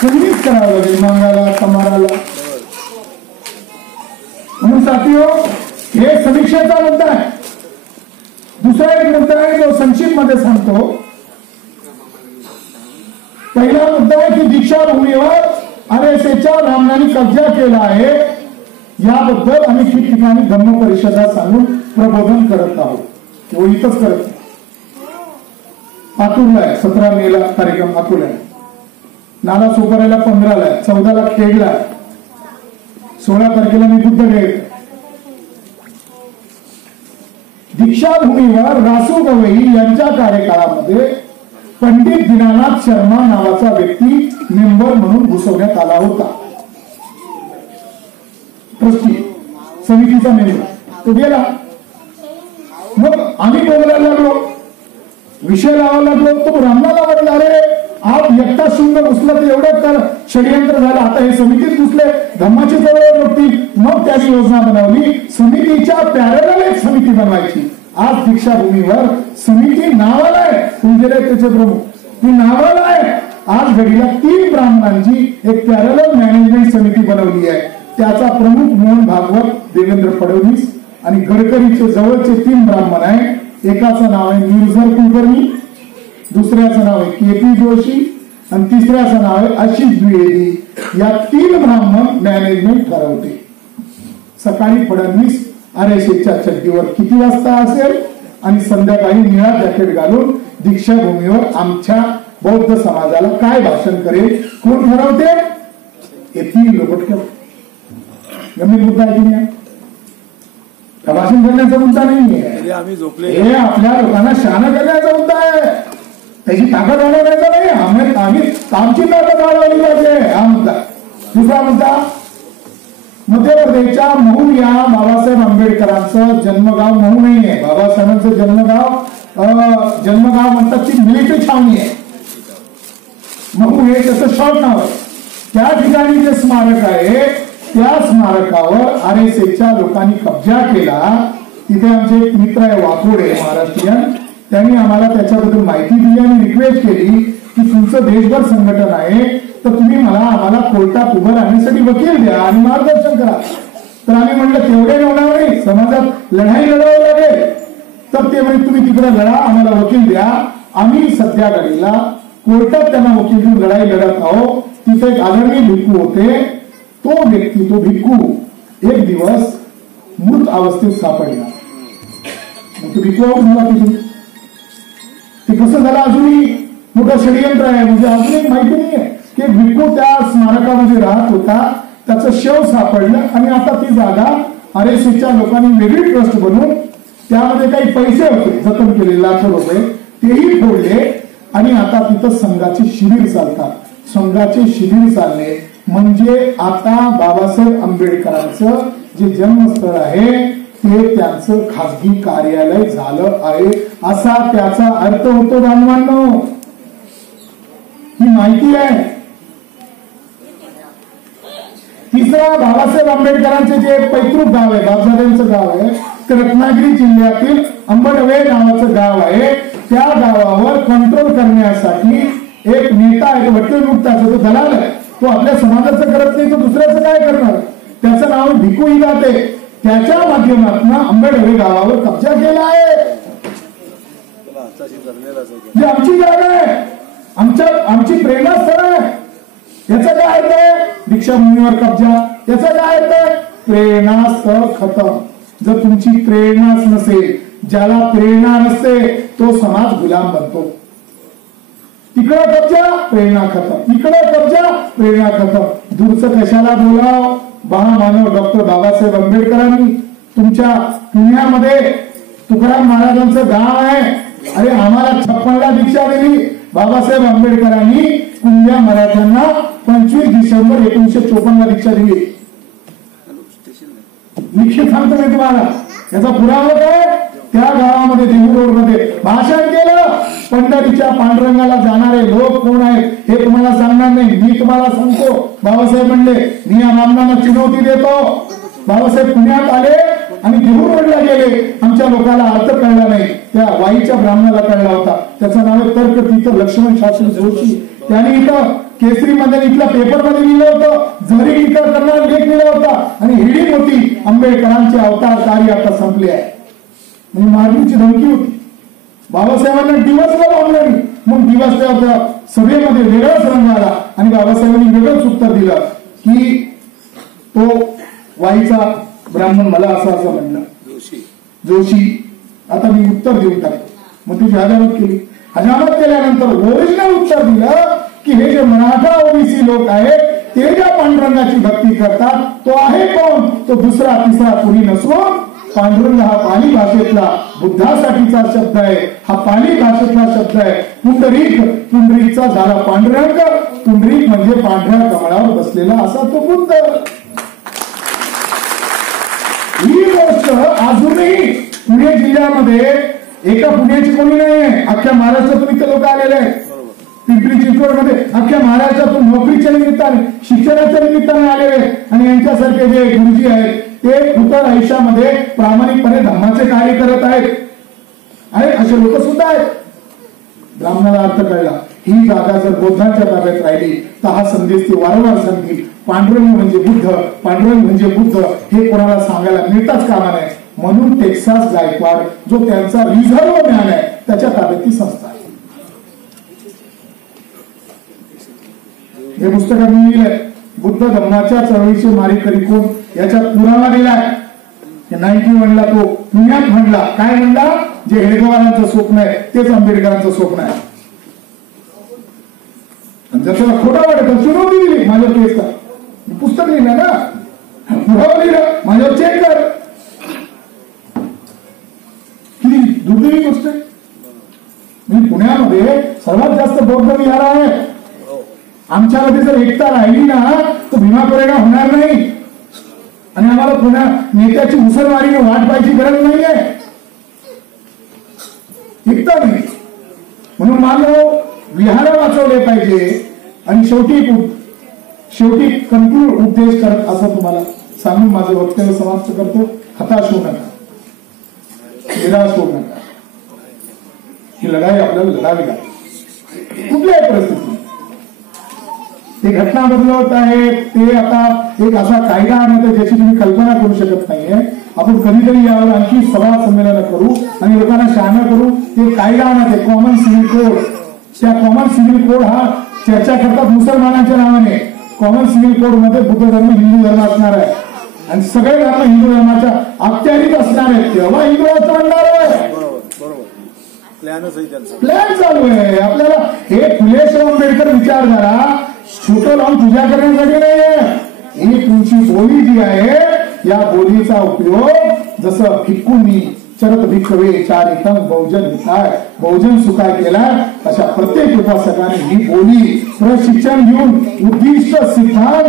कधीच करावं लागेल मांगाला, समाराला. म्हणून साथीहो, हे समीक्षेचा मुद्दा आहे. दुसरा एक मुद्दा आहे जो संक्षिप्त मध्ये सांगतो. पहिला मुद्दा आहे की दीक्षाभूमीवर RSSच्या ब्राह्मणांनी कब्जा केला आहे, याबद्दल आम्ही ठिकठिकाणी धम्म परिषदा सांगून प्रबोधन करत आहोत. तो इथंच करत नाही. पातूरला आहे 17 मेला कार्यक्रम पातूरला आहे, नाला सोपाऱ्याला 15ला आहे, 14ला खेडला, 16 तारखेला मी बुद्धगयेत. दीक्षाभूमीवर रासू गवई यांच्या कार्यकाळामध्ये पंडित दीनानाथ शर्मा नावाचा व्यक्ती मेंबर म्हणून घुसवण्यात आला होता. ट्रस्टी समितीचा मेंबर तो गेला. मग आम्ही बोलायला लागलो, विषय लावायला लागलो. तो ब्राह्मणाला वाटला, अरे आप एकटा शून्य घुसलं तर एवढं तर षडयंत्र झालं, आता हे समितीत घुसले, धम्माची जवळ नव्हती. मग त्यांनी योजना बनवली, समितीच्या पॅरलल एक समिती बनवायची. आज दीक्षाभूमीवर समिती नावाला आहे, तुमचे त्याचे प्रमुख ती नावाला आहे. आज घडीला 3 ब्राह्मणांची एक पॅरलल मॅनेजमेंट समिती बनवली आहे. त्याचा प्रमुख मोहन भागवत, देवेंद्र फडणवीस आणि गडकरीचे जवळचे 3 ब्राह्मण आहे. एकाचं नाव आहे निर्झर कुलकर्णी, दुसऱ्याचं नाव आहे KP जोशी आणि तिसऱ्याचं नाव आहे आशिष द्विवेदी. या 3 ब्राह्मण मॅनेजमेंट ठरवते. सकाळी फडणवीस RSSच्या चड्डीवर किती वाजता असेल आणि संध्याकाळी निळा जॅकेट घालून दीक्षाभूमीवर आमच्या बौद्ध समाजाला काय भाषण करेल, कोण ठरवते? हे 3 लोक ठरवते. गंभीर मुद्दा आहे की नाही? भाषण करण्याचा मुद्दा नाहीये, आम्ही झोपले, हे आपल्या लोकांना शहाणा करण्याचा मुद्दा आहे. त्याची ताकद वाढवण्याचा नाही. आम्ही आमची ताकद वाढवली पाहिजे, हा मुद्दा. दुसरा मुद्दा, मध्य प्रदेशच्या महू या बाबासाहेब आंबेडकरांचं जन्मगाव महू नाहीये. बाबासाहेबांचं जन्मगाव म्हणतात ती मिलिटरी छावणी आहे. महू हे त्याचं शॉर्ट नाव आहे. त्या ठिकाणी जे स्मारक आहे त्या स्मारकावर RSSच्या लोकांनी कब्जा केला. तिथे आमचे एक मित्र आहे वाकोडे महाराष्ट्रीयन, त्यांनी आम्हाला त्याच्याबद्दल माहिती दिली आणि रिक्वेस्ट केली की तुमचं देशभर संघटन आहे तर तुम्ही आम्हाला कोर्टात उभं राहण्यासाठी वकील द्या आणि मार्गदर्शन करा. तर आम्ही म्हणलं तेवढे होणार नाही, समाजात लढाई लढावी लागेल. तर ते म्हणजे तुम्ही तिकडे लढा, आम्हाला वकील द्या. आम्ही सध्या घडीला कोर्टात त्यांना वकील देऊन लढाई लढत आहोत. तिथे एक आदरणीय भिक्खू होते. तो व्यक्ती, तो भिक्खू एक दिवस मृत अवस्थेत सापडला. तो भिक्खू झाला तिथून. ते कसं झालं अजूनही मोठं षडयंत्र आहे. म्हणजे अजूनही माहिती नाहीये की भिक्खू त्या स्मारकामध्ये राहत होता, त्याचं शव सापडलं आणि आता ती जागा RSSच्या लोकांनी वेगळी ट्रस्ट बनवून त्यामध्ये काही पैसे होते जतन केले, लाखो रुपये, तेही फोडले आणि आता तिथं संघाचे शिबिर चालतात. संघाचे शिबिर चालले म्हणजे आता बाबासाहेब आंबेडकरांचं जे जन्मस्थळ आहे ते त्यांचं खासगी कार्यालय झालं आहे, असा त्याचा अर्थ होतो. बांधवांनो, ही माहिती आहे. तिसरा बाबासाहेब आंबेडकरांचे जे पैतृक गाव आहे, बापजाद्यांचं गाव आहे, ते रत्नागिरी जिल्ह्यातील अंबडवे नावाचं गाव आहे. त्या गावावर कंट्रोल करण्यासाठी एक नेता आहे, वकील-मुक्ताचा तो दलाल आहे. तो आपल्या समाजाचं करत नाही, तो दुसऱ्याचं काय करणार. त्याचं नाव भिकू इदाते. त्याच्या माध्यमातून अंबडवे गावावर कब्जा केला आहे. जी आमची जागा आहे, आमची प्रेरणास्थळ आहे. याचा काय अर्थ आहे? दीक्षाभूमीवर कब्जा. याचा काय अर्थ आहे? प्रेरणास्थळ खतम. जर तुमची प्रेरणाच नसेल, ज्याला प्रेरणा नसते तो समाज गुलाम बनतो. इकडं कब्जा, प्रेरणा खतम. इकडं कब्जा, प्रेरणा खतम. दूरचं कशाला बोलाव. महामानव डॉक्टर बाबासाहेब आंबेडकरांनी तुमच्या पुण्यामध्ये तुकाराम महाराजांचं गाव आहे. अरे आम्हाला 56ला दीक्षा दिली. बाबासाहेब आंबेडकरांनी कुंड्या मराठ्यांना 25 डिसेंबर 1954ला दीक्षा दिली. निश्चित सांगतो मी तुम्हाला. याचा पुरावा काय? त्या गावामध्ये देहू रोड मध्ये भाषण केलं. पंढरीच्या पांडुरंगाला जाणारे लोक कोण आहेत हे तुम्हाला सांगणार नाही, मी तुम्हाला सांगतो. बाबासाहेब म्हणले मी या मामलांना चुनवती देतो. बाबासाहेब पुण्यात आले आणि देहू रोडला गेले. आमच्या लोकांना अर्थ कळला नाही, त्या वाईच्या ब्राह्मणाला कळला होता. त्याचं नाव आहे तर्कतीर्थ लक्ष्मण शास्त्री जोशी. त्याने इथं केसरी मध्ये इथल्या पेपर मध्ये लिहिलं होतं, झरी टीका करणारा लेख लिहिला होता आणि हिडी होती आंबेडकरांचे अवतार कार्य आता संपले आहे. मारण्याची धमकी होती. बाबासाहेबांना दिवसला लावलं नाही. मग दिवस त्या सभेमध्ये वेगळाच रंग आला आणि बाबासाहेबांनी वेगळंच उत्तर दिलं की तो वाईचा ब्राह्मण मला असं म्हणलं जोशी. आता मी उत्तर देऊन टाकतो. मग तुझी हजामत केली. हजामत केल्यानंतर ओरिजिनल उत्तर दिलं की हे जे मराठा ओबीसी लोक आहेत ते ज्या पांडुरंगाची भक्ती करतात तो आहे कोण? तो दुसरा तिसरा कुणी नसून पांडुरंग हा पाली भाषेतला बुद्धासाठीचा शब्द आहे. हा पाली भाषेतला शब्द आहे. पुंडरीक, पुंडरीकचा झाला पांडुरंग. पुंडरीक म्हणजे पांढऱ्या कमळावर बसलेला असा तो बुद्ध. ही गोष्ट अजूनही पुणे जिल्ह्यामध्ये एका पुण्याची कोणी नाहीये. अख्ख्या महाराष्ट्रातून इथे लोक आलेले आहेत. पिंपरी चिंचवड मध्ये अख्ख्या महाराष्ट्रातून नोकरीच्या निमित्ताने, शिक्षणाच्या निमित्ताने आलेले आहेत. आणि यांच्यासारखे जे गुरुजी आहेत ते उतर आयुष्यामध्ये प्रामाणिकपणे धर्माचे कार्य करत आहेत. असे लोक सुद्धा आहेत. ब्राह्मणाला अर्थ कळला. ही जागा जर बौद्धांच्या ताब्यात राहिली तर हा संदेश ते वारंवार सांगतील. पांडुरंग म्हणजे बुद्ध, पांडुरंग म्हणजे बुद्ध हे कोणाला सांगायला मिळताच कामा नये. म्हणून टेक्सास गायकवाड जो त्यांचा रिझर्व्ह ज्ञान आहे त्याच्या ताब्यात ती संस्था आहे. हे पुस्तक मी लिहिलंय. बुद्ध धर्माच्या चळवळीचे मारेकरी कोण याच्यात पुरावा दिलाय. 91ला तो पुण्यात म्हणला. काय म्हणला? जे हेडगेवारांचं स्वप्न आहे तेच आंबेडकरांचं स्वप्न आहे. जर त्याला खोटा वाटत चुनवती दिली माझ्यावर केस कर. पुस्तक लिहिलं ना, पुरावा लिहिलं, माझ्यावर चेक कर. किती दुर्दैवी गोष्ट आहे. मी पुण्यामध्ये सर्वात जास्त बौद्ध विहार आहे. आमच्यामध्ये जर एकता राहिली ना तर भीमा कोरेगाव होणार नाही. आणि आम्हाला पुन्हा नेत्याची मुसलमानीने वाट पाहायची गरज नाहीये. एकता नाही. म्हणून मानव विहार वाचवले पाहिजे. आणि शेवटी कन्क्लूड उद्देश करत असं तुम्हाला सांगून माझं वक्तव्य समाप्त करतो. हताश होऊ नका, निराश होऊ नका. ही लढाई आपल्याला लढावी लागेल कुठल्याही परिस्थितीत. ते घटना बदलवत आहे. ते आता एक असा कायदा आणत ज्याची तुम्ही कल्पना करू शकत नाहीये. आपण कधीतरी यावर आणखी सभा संमेलन करू आणि लोकांना शहाणा करू. ते कायदा आणत आहे कॉमन सिव्हिल कोड. त्या कॉमन सिव्हिल कोड हा चर्चा करतात मुसलमानांच्या नावाने. कॉमन सिव्हिल कोड मध्ये बुद्ध धर्म, हिंदू धर्म असणार आहे आणि सगळे धर्म हिंदू धर्माच्या अखत्यारीत असणार आहेत. तेव्हा हिंदू राष्ट्र बनणार आहे. प्लॅन चालू आहे आपल्याला. हे फुले शाहू आंबेडकर विचारधारा छोटं लावून पूजा करण्यासाठी नाहीये. ही तुमची बोली जी आहे या बोलीचा उपयोग जसं भिक्खूंनी चरत भिक्खवे चारितम बहुजन हिताय बहुजन सुखाय केलाय अशा प्रत्येक उपासकाने ही बोली प्रशिक्षण घेऊन उद्दिष्ट सिद्धांत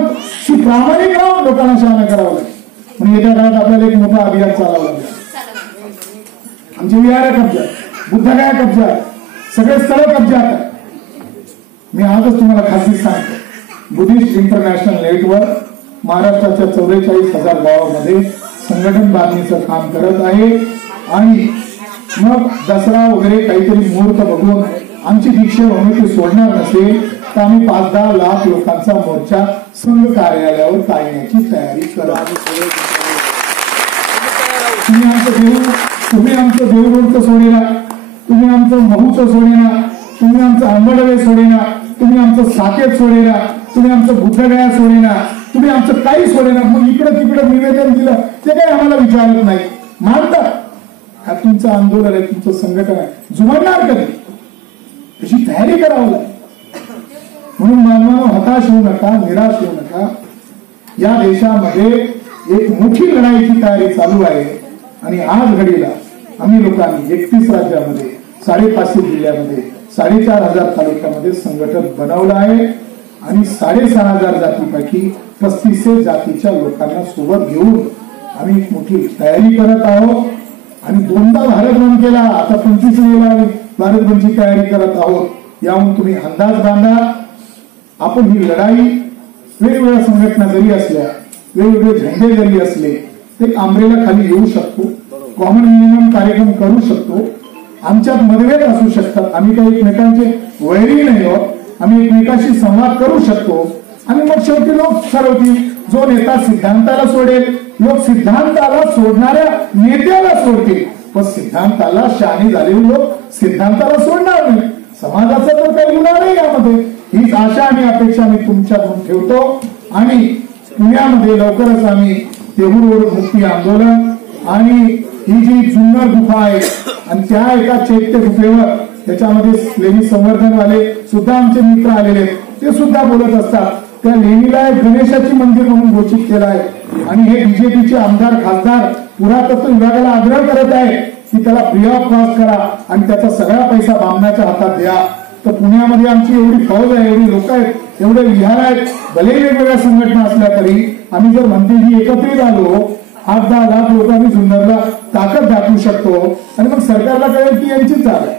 प्रामाणिक राहून लोकांना शहाणा करावं लागेल. म्हणून येत्या काळात आपल्याला एक मोठा अभियान चालवलं लागेल. आमचे विहार कब्जा, बुद्धगया कब्जा, सगळे स्थळ कब्जा आहे. मी आजच तुम्हाला खात्री सांगतो. बुद्धिस्ट इंटरनॅशनल नेटवर महाराष्ट्राच्या 44,000 गावामध्ये संघटन बांधणीचं काम करत आहे. आणि मग दसरा वगैरे काहीतरी मुहूर्त बघून आमची दीक्षाभूमी सोडणार नसेल तर आम्ही 5-10 लाख लोकांचा मोर्चा संघ कार्यालयावर काढण्याची तयारी करत. तुम्ही आमचं देऊळचं सोडेना, तुम्ही आमचं महूचं सोडेना, तुम्ही आमचं आंबडवे सोडेना, तुम्ही आमचं साकेत सोडेना, तुम्ही आमचं बुद्धगया सोडेना, तुम्ही आमचं काही सोडेना. मग इकडं तिकडं निवेदन दिलं ते काही आम्हाला विचारत नाही, मानतात. हा तुमचं आंदोलन आहे, तुमचं संघटन आहे, जुमानणार कधी त्याची तयारी करावं लागेल. म्हणून मानवानो हताश होऊ नका, निराश होऊ नका. या देशामध्ये एक मोठी लढाईची तयारी चालू आहे. आणि आज घडीला आम्ही लोकांनी 31 राज्यामध्ये 550 जिल्ह्यामध्ये 4,500 तालुक्यामध्ये संघटन बनवलं आहे. आणि 6,500 जातीपैकी 35 जातीच्या लोकांना सोबत घेऊन आम्ही एक मोठी तयारी करत आहोत. आणि 2दा भारत बंद केला, आता 25 वेळेला भारत बंदची तयारी करत आहोत. याहून तुम्ही अंदाज बांधा. आपण ही लढाई वेगवेगळ्या संघटना जरी असल्या, वेगवेगळे झेंडे जरी असले, ते आंब्रेला खाली येऊ शकतो, कॉमन मिनिमम कार्यक्रम करू शकतो. आमच्यात मतभेद असू शकतात, आम्ही काही एकमेकांचे वैरी नाही आहोत, आम्ही एकमेकांशी संवाद करू शकतो. आणि मग शेवटी लोक ठरवतील. जो नेता सिद्धांताला सोडेल, लोक सिद्धांताला सोडणाऱ्या नेत्याला सोडतील, पण सिद्धांताला शहाणी झालेले लोक सिद्धांताला सोडणार नाही. समाजाचा तर काही गुन्हा नाही यामध्ये. हीच आशा आणि अपेक्षा मी तुमच्याकडून ठेवतो. आणि पुण्यामध्ये लवकरच आम्ही देहूरोड मुक्ती आंदोलन आणि ही जी जुन्नर गुफा आहे आणि त्या एका चैत्य गुफेवर त्याच्यामध्ये लेणी संवर्धनवाले सुद्धा आमचे मित्र आलेले, ते सुद्धा बोलत असतात. त्या लेणीला गणेशाची मंदिर म्हणून घोषित केलं आहे. आणि हे बीजेपीचे आमदार खासदार पुरातत्व विभागाला आग्रह करत आहे की त्याला फ्री ऑफ कॉस्ट करा आणि त्याचा सगळा पैसा बामणाच्या हातात द्या. तर पुण्यामध्ये आमची एवढी फौज आहे, एवढी लोक आहेत, एवढे विहार आहेत, भले वेगवेगळ्या संघटना असल्या तरी आम्ही जर म्हणते एकत्रित आलो, 8-10 लाख लोक आम्ही जुन्नरला ताकद दाखवू शकतो. आणि मग सरकारला कळेल की यांचीच जागा आहे,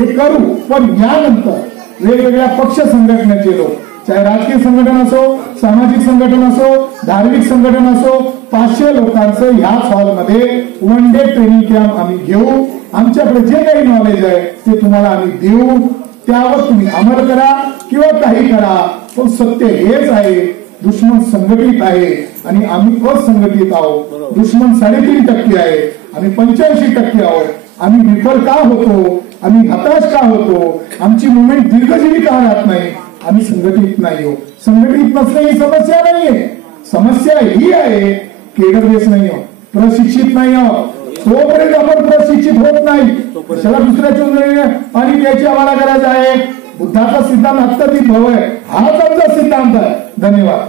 हे करू. पण यानंतर वेगवेगळ्या पक्ष संघटनेचे लोक, चाहे राजकीय संघटन असो, सामाजिक संघटन असो, धार्मिक संघटन असो, 500 लोकांचं ह्याच हॉलमध्ये 1 डे ट्रेनिंग कॅम्प आम्ही घेऊ. आमच्याकडे जे काही नॉलेज आहे ते तुम्हाला आम्ही देऊ. त्यावर तुम्ही अंमल करा किंवा काही करा, पण सत्य हेच आहे, दुश्मन संघटित आहे आणि आम्ही असंघटित आहोत. दुश्मन 3.5% आहे, आम्ही 85% आहोत. आम्ही विफल का होतो, आम्ही हताश का होतो, आमची मुवमेंट दीर्घजीवी का राहत नाही, आम्ही संघटित नाही हो. संघटित नसणे ही समस्या नाहीये. समस्या ही आहे की एडब्ल्यूएस नाही हो, प्रशिक्षित नाही हो. तोपर्यंत आपण प्रशिक्षित होत नाही, कशाला दुसऱ्याच्या पाणी प्यायची आम्हाला गरज आहे. बुद्धाचा सिद्धांत अत्यधिक भव आहे, हाच आमचा सिद्धांत आहे. धन्यवाद.